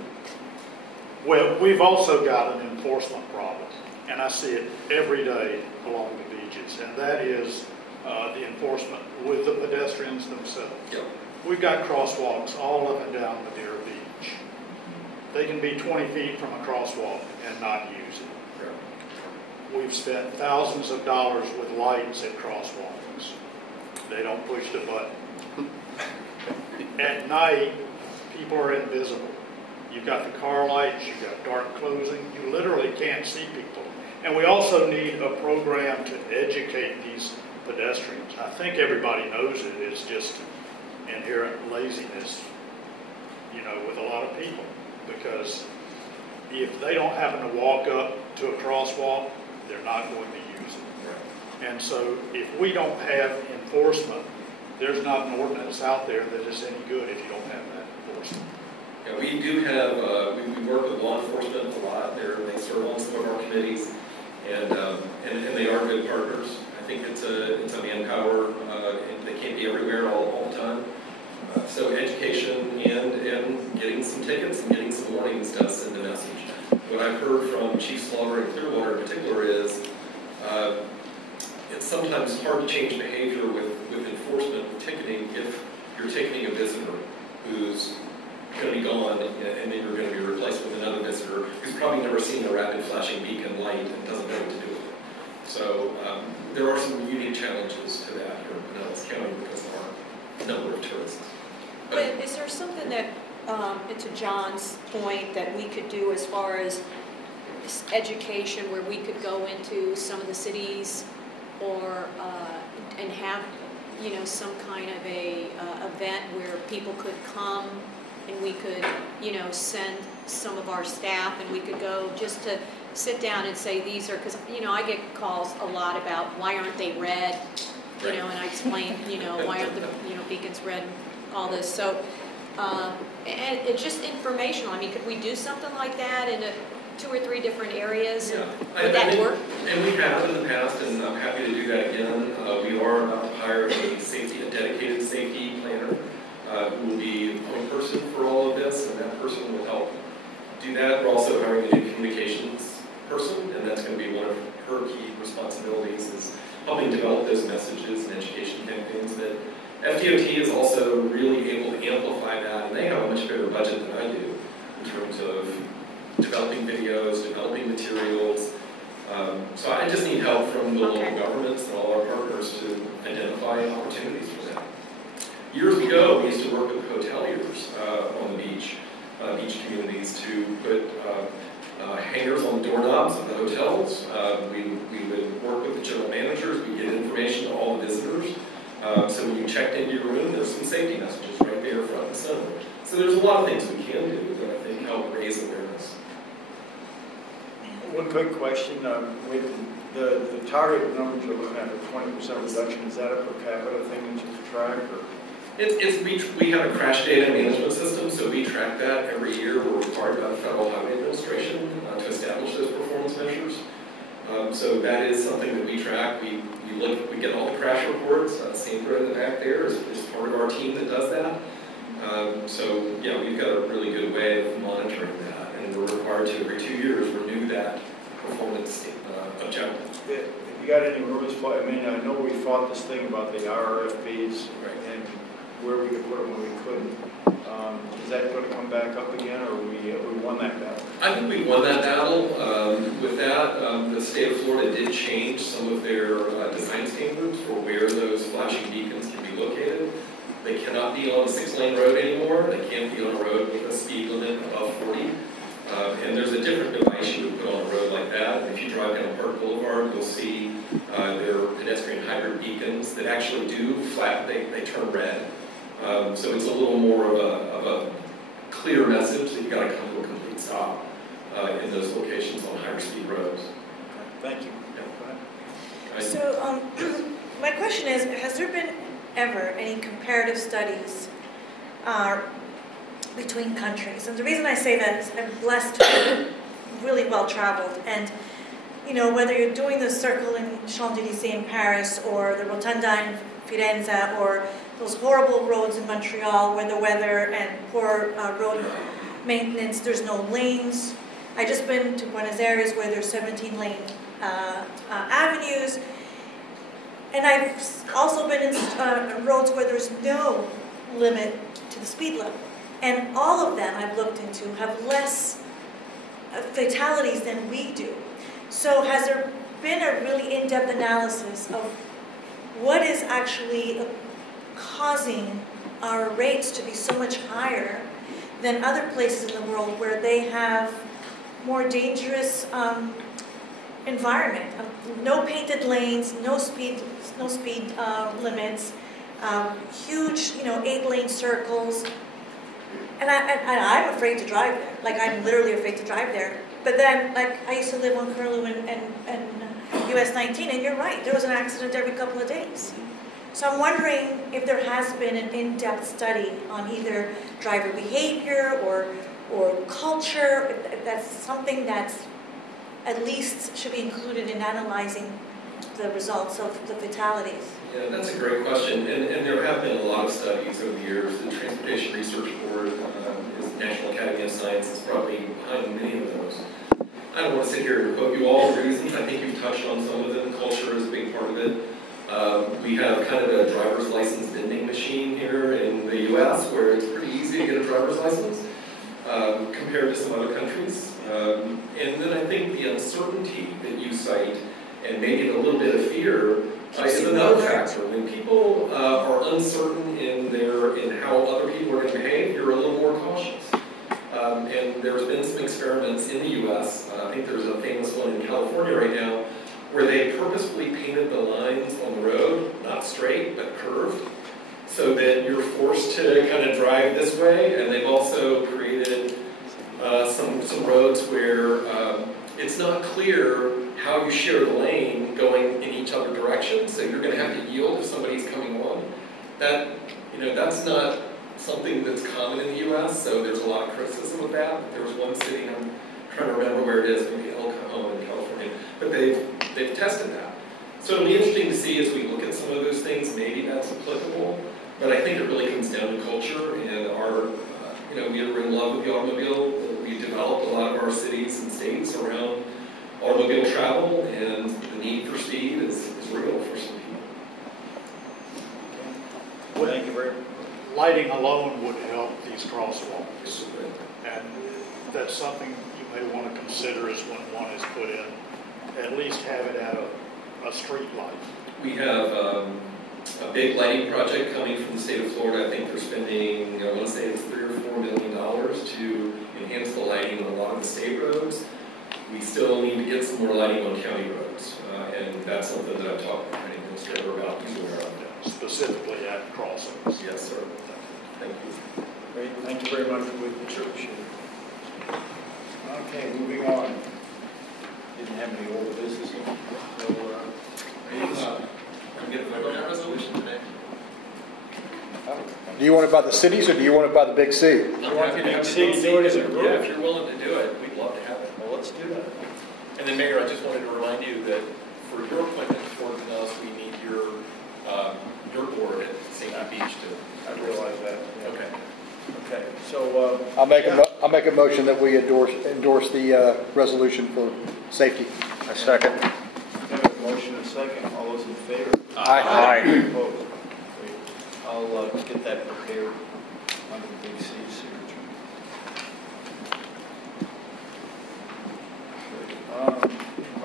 Well, we've also got an enforcement problem, and I see it every day along the beaches, and that is the enforcement with the pedestrians themselves. Yep. We've got crosswalks all up and down Madeira Beach. They can be 20 feet from a crosswalk and not use it. Yep. We've spent thousands of dollars with lights at crosswalks. They don't push the button. At night, people are invisible. You've got the car lights, you've got dark closing, you literally can't see people. And we also need a program to educate these pedestrians. I think everybody knows it. It's just inherent laziness, with a lot of people. Because if they don't happen to walk up to a crosswalk, they're not going to use it. And so if we don't have enforcement, there's not an ordinance out there that is any good if you don't have that enforcement. Yeah, we do have, we work with law enforcement a lot. They serve on some of our committees, and they are good partners. I think it's a manpower, and they can't be everywhere all the time. So education and getting some tickets and getting some warnings does send a message. What I've heard from Chief Slaughter and Clearwater in particular is it's sometimes hard to change behavior with enforcement with ticketing if you're ticketing a visitor who's going to be gone and then you're going to be replaced with another visitor who's probably never seen a rapid flashing beacon light and doesn't know what to do with it. So there are some unique challenges to that here in Pinellas County because of our number of tourists. But is there something that, to John's point, that we could do as far as education, where we could go into some of the cities or and have, you know, some kind of a event where people could come and we could, you know, send some of our staff and we could go just to sit down and say these are, because, you know, I get calls a lot about why aren't they red, you know, and I explain, you know, why aren't the, you know, beacons red and all this. So, and it's just informational. I mean, could we do something like that in 2 or 3 different areas? Yeah. Would that work? And we have in the past, and I'm happy to do that again. We are about to hire a dedicated safety planner who will be a point person for all of this, and that person will help do that. We're also hiring a new communications person, and that's going to be one of her key responsibilities is helping develop those messages and education campaigns. That FDOT is also really able to amplify that, and they have a much bigger budget than I do in terms of developing videos, developing materials. So I just need help from the local governments and all our partners to identify opportunities for that. Years ago, we used to work with hoteliers on the beach, beach communities, to put hangers on the doorknobs of the hotels. We would work with the general managers, we get information to all the visitors. So when you checked into your room, there's some safety messages right there front and center. So there's a lot of things we can do that I think help raise awareness. One quick question, with the target numbers you're looking at, the 20% reduction, is that a per capita thing that you track? Or? We have a crash data management system, so we track that every year. We're required by the Federal Highway Administration to establish those performance measures. So that is something that we track. We get all the crash reports. Sandra in the back there is part of our team that does that. So yeah, we've got a really good way of monitoring that, and we're required to every 2 years renew that performance objective. Have you got any rumors for? I mean, I know we fought this thing about the RRFBs and where we could put them when we couldn't. Is that going to come back up again, or we won that battle? I think we won that battle. With that, the state of Florida did change some of their design standards for where those flashing beacons can be located. They cannot be on a 6-lane road anymore. They can't be on a road with a speed limit above 40. And there's a different device you would put on a road like that. If you drive down Park Boulevard, you'll see their pedestrian hybrid beacons that actually do they turn red. So it's a little more of a clear message that you got to come to a complete stop in those locations on higher speed roads. Thank you. Yeah. So my question is, has there been ever any comparative studies between countries? And the reason I say that is I'm blessed to be really well traveled, and you know, whether you're doing the circle in Champs-Élysées in Paris or the Rotunda in Firenze or those horrible roads in Montreal where the weather and poor road maintenance, there's no lanes. I just been to Buenos Aires where there's 17-lane avenues. And I've also been in roads where there's no limit to the speed level. And all of them I've looked into have less fatalities than we do. So has there been a really in-depth analysis of what is actually causing our rates to be so much higher than other places in the world where they have more dangerous environment? No painted lanes, no speed limits, huge, 8-lane circles. And I'm afraid to drive there. Like, I'm literally afraid to drive there. But then, like, I used to live on Curlew and US 19, and you're right, there was an accident every couple of days. So I'm wondering if there has been an in-depth study on either driver behavior or culture, if that's something that's at least should be included in analyzing the results of the fatalities. Yeah, that's a great question, and there have been a lot of studies over the years. The Transportation Research Board is the National Academy of Science is probably behind many of those. I don't want to sit here and quote you all the reasons. I think you've touched on some of them. Culture is a big part of it. We have kind of a driver's license vending machine here in the U.S. where it's pretty easy to get a driver's license compared to some other countries. And then I think the uncertainty that you cite and maybe a little bit of fear is another factor. When people are uncertain in how other people are going to behave, you're a little more cautious. And there's been some experiments in the U.S. I think there's a famous one in California right now where they purposefully painted the lines on the road, not straight, but curved, so that you're forced to kind of drive this way. And they've also created some roads where it's not clear how you share the lane going in each other direction, so you're going to have to yield if somebody's coming on. That's not something that's common in the U.S., so there's a lot of criticism of that. There was one city, I'm trying to remember where it is, maybe El Cajon in California, but they've tested that. So it'll be interesting to see as we look at some of those things, maybe that's applicable, but I think it really comes down to culture and our, we are in love with the automobile. We developed a lot of our cities and states around automobile travel, and the need for speed is real for some people. Well, thank you very much. Lighting alone would help these crosswalks, and that's something you may want to consider is when one is put in, at least have it at a street light. We have a big lighting project coming from the state of Florida. I think they're spending, I want to say it's $3 or $4 million to enhance the lighting on a lot of the state roads. We still need to get some more lighting on county roads, and that's something that I've talked to the county administrator about. He's aware of that. Specifically at crossings. Yes, sir. Thank you. Great, thank you very much for the appreciate it. Okay, moving on. Didn't have any old business. I'm going to vote on that resolution today. Do you want it by the cities or do you want it by the big C? I'm happy to have the big C. do it as a group. Yeah, if you're willing to do it, we'd love to have it. Well, let's do that. And then, Mayor, I just wanted to remind you that for your appointment to Fort Pinellas, we need your board at St. Beach to. I realize that. Yeah. Okay. Okay. So I'll make a motion that we endorse the resolution for safety. A second. we have a motion and a second. All those in favor? Aye. Opposed? Great. I'll get that prepared under the big C signature.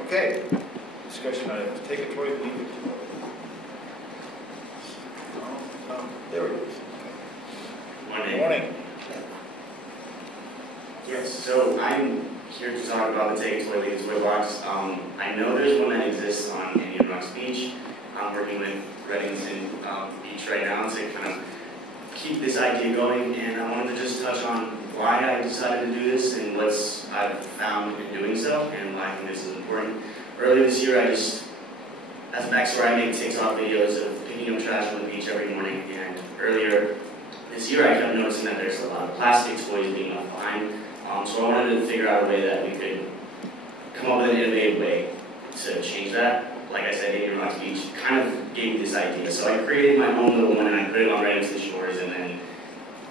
Okay. Discussion items. Take it, Troy. Leave it. There it is. Morning. Morning. Yes, so I'm here to talk about the Take Toy Leave Toy Box. I know there's one that exists on Indian Rocks Beach. I'm working with Reddington Beach right now to kind of keep this idea going, and I wanted to just touch on why I decided to do this and what I've found in doing so, and why I think this is important. Earlier this year, as a backstory, I make TikTok videos of picking up trash on the beach every morning, and earlier this year I kept noticing that there's a lot of plastic toys being left behind, so I wanted to figure out a way that we could come up with an innovative way to change that. Like I said, Indian Rocks Beach kind of gave me this idea, so I created my own little one and I put it on Reddington Shores, and then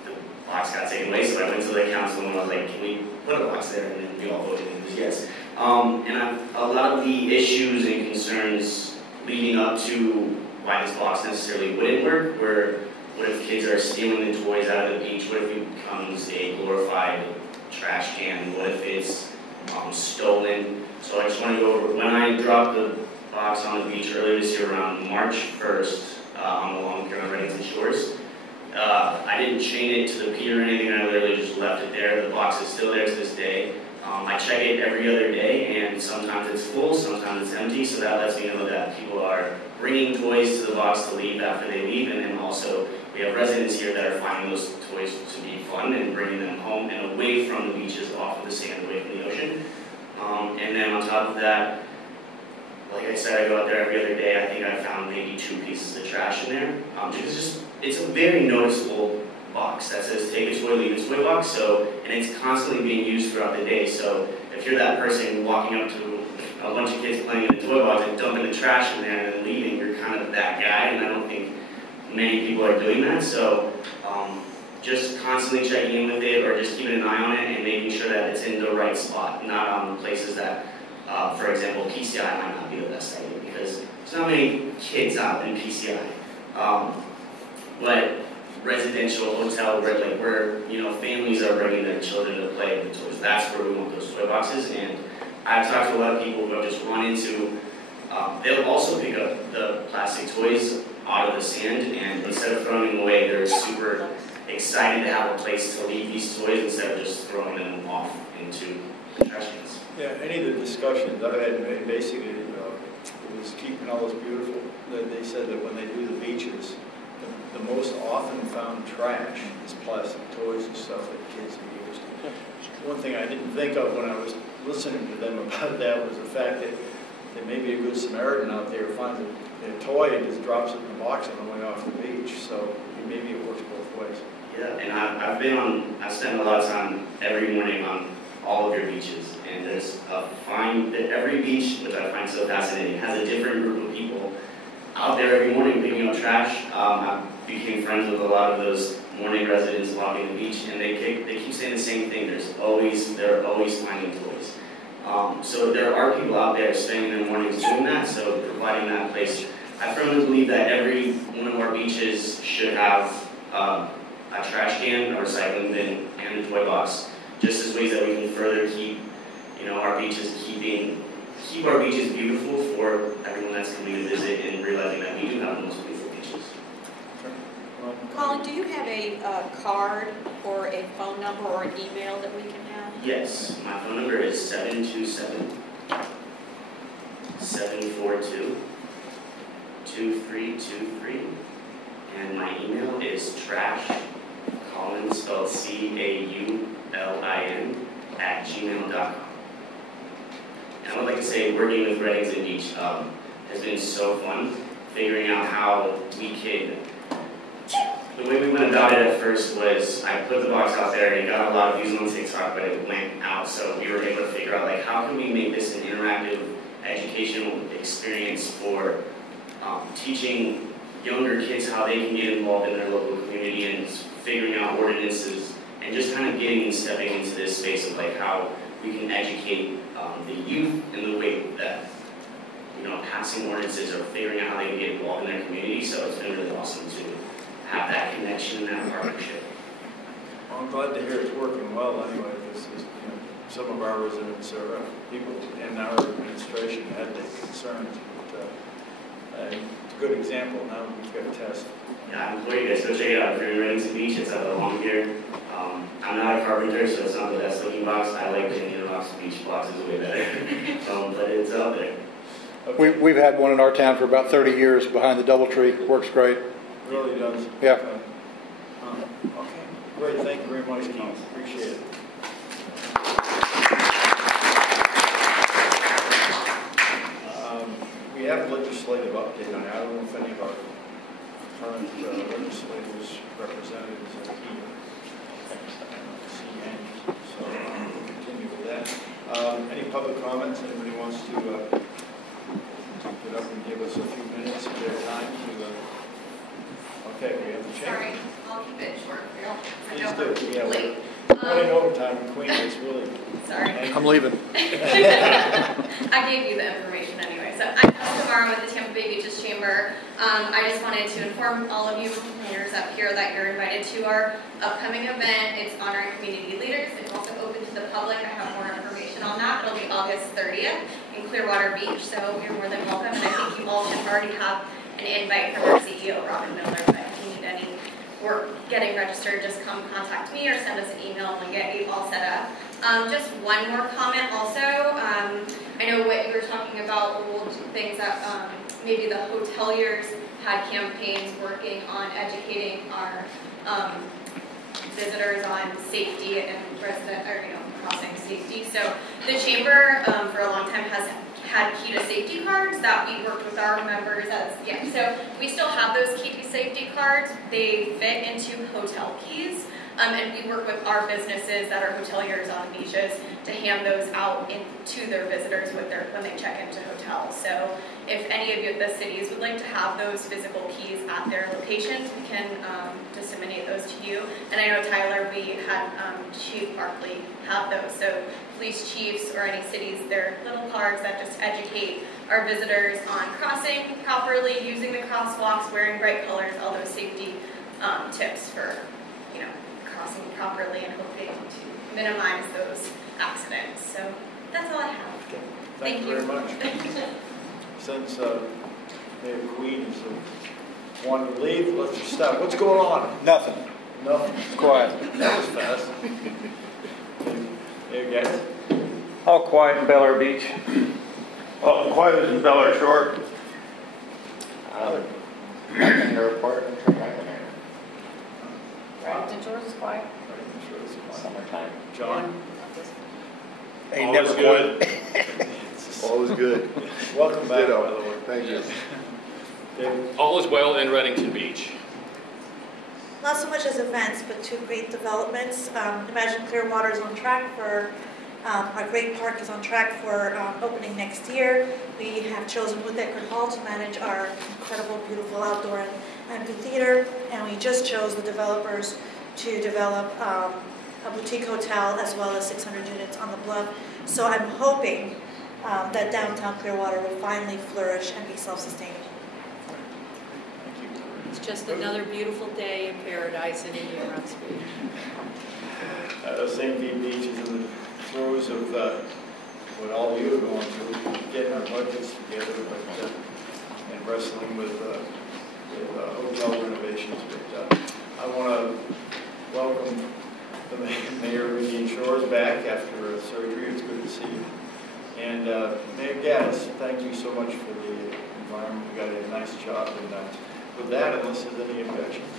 the box got taken away, so I went to the council and I was like, can we put a box there? And then we all voted and it was yes. And a lot of the issues and concerns leading up to why this box necessarily wouldn't work were, what if kids are stealing the toys out of the beach? What if it becomes a glorified trash can? What if it's stolen? So I just want to go over, when I dropped the box on the beach earlier this year around March 1st on the long pier on Reddington Shores, I didn't chain it to the pier or anything, I literally just left it there. The box is still there to this day. I check it every other day, and sometimes it's full, sometimes it's empty, so that lets me know that people are bringing toys to the box to leave after they leave, and then also we have residents here that are finding those toys to be fun and bringing them home and away from the beaches, off of the sand, away from the ocean. And then on top of that, like I said, I go out there every other day. I think I found maybe 2 pieces of trash in there. It's a very noticeable box that says take a toy, leave a toy box, and it's constantly being used throughout the day. So if you're that person walking up to a bunch of kids playing in the toy box and dumping the trash in there and then leaving, you're kind of that guy, and I don't think many people are doing that. So just constantly checking in with it, or just keeping an eye on it and making sure that it's in the right spot, not on places that, for example, PCI might not be the best idea, because there's not many kids out in PCI. But residential hotel, where families are bringing their children to play with toys, that's where we want those toy boxes. And I've talked to a lot of people who have just run into, they'll also pick up the plastic toys out of the sand, and instead of throwing them away, they're super excited to have a place to leave these toys instead of just throwing them off into trash cans. Yeah, any of the discussions I've had, basically, it was keeping all this beautiful. They said that when they do the beaches, the most often found trash is plastic toys and stuff that kids have used. One thing I didn't think of when I was listening to them about that was the fact that there may be a good Samaritan out there who finds a toy and just drops it in the box on the way off the beach. So maybe it works both ways. Yeah, and I've spent a lot of time every morning on all of your beaches, and there's every beach, which I find so fascinating, has a different group of people out there every morning picking up trash. I became friends with a lot of those morning residents walking the beach, and they keep saying the same thing. They're always finding toys. So there are people out there spending their mornings doing that, so providing that place. I firmly believe that every one of our beaches should have a trash can, a recycling bin, and a toy box, just as ways that we can further keep our beaches, keep our beaches beautiful for everyone that's coming to visit, and realizing that we do have the most beautiful beaches. Colin, do you have a card or a phone number or an email that we can have? Yes, my phone number is 727-742-2323, and my email is Colin, spelled CAULIN, @gmail.com. And I would like to say working with Reddings and Beach has been so fun, figuring out how we could. The way we went about it at first was I put the box out there, and it got a lot of views on TikTok, but it went out, so we were able to figure out how can we make this an interactive educational experience for teaching younger kids how they can get involved in their local community, and figuring out ordinances, and just kind of getting and stepping into this space of how we can educate the youth in the way that passing ordinances or figuring out how they can get involved in their community. So it's been really awesome to have that connection and that partnership. Well, I'm glad to hear it's working well anyway, because some of our residents or people in our administration had their concerns, but it's a good example. Now we've got a test. Yeah, I implore you guys to go check it out. If you're in Reddings Beach, it's at the Long Pier. I'm not a carpenter, so it's not the best looking box. I like the Indian Rocks Beach box, is way better. But it's out there. Okay. We've had one in our town for about 30 years behind the DoubleTree. Works great. Really does. Yeah. Okay. Great. Thank you very much, Keith. Appreciate it. We have legislative update on it. I don't know if any of our current legislators representatives are here. I don't see any, so we'll continue with that. Any public comments? Anybody wants to get up and give us a few minutes of their time to? Okay, we have the chair. Sorry, I'll keep it short. Please do. Yeah, late. Running overtime, Queen is really. Sorry. I'm leaving. I gave you the information anyway. So I'm Jessica Varn with the Tampa Bay Beaches Chamber. I just wanted to inform all of you complainers up here that you're invited to our upcoming event. It's honoring community leaders. It's also open to the public. I have more information on that. It'll be August 30th in Clearwater Beach. So you're more than welcome. And I think you all should already have an invite from our CEO, Robin Miller. But if you need any work getting registered, just come contact me or send us an email and we'll get you all set up. Just one more comment also. I know what you were talking about, old things that maybe the hoteliers had campaigns working on educating our visitors on safety and resident crossing safety. So the chamber for a long time has had key to safety cards that we worked with our members as, so we still have those key to safety cards. They fit into hotel keys. And we work with our businesses that are hoteliers on the beaches to hand those out to their visitors when they check into hotels. So if any of the cities would like to have those physical keys at their locations, we can disseminate those to you. And I know, Tyler, we had Chief Barkley have those. So police chiefs or any cities, they're little cards that just educate our visitors on crossing properly, using the crosswalks, wearing bright colors, all those safety tips for, crossing properly and hoping to minimize those accidents. So that's all I have. Thank you very much. Since Mayor Queen is wanting to leave, let's just stop. What's going on? Nothing. Nothing. It's quiet. That was fast. Mayor Gaddis. All quiet in Bel Air Beach. Well, quiet as in Bel Air Shore. Nothing to report. Reddington Shores is quiet. Summertime. John? Ain't Always never good. quiet. Always good. Welcome back, by Ditto. the way. Thank you. David? All is well in Reddington Beach. Not so much as events, but two great developments. Imagine Clearwater is on track for, our great park is on track for opening next year. We have chosen Wood Deckard Hall to manage our incredible, beautiful outdoor amphitheater, and we just chose the developers to develop a boutique hotel as well as 600 units on the bluff. So I'm hoping that downtown Clearwater will finally flourish and be self-sustaining. It's just another beautiful day in paradise in Indian Rocks Beach. St. Pete Beach is in the throes of what all you are going through, getting our budgets together, but and wrestling with hotel renovations. But I want to welcome the Mayor of Indian Shores back after surgery. It's good to see you. And Mayor Gaddis, thank you so much for the environment. You got a nice job. And with that, unless there's any objections.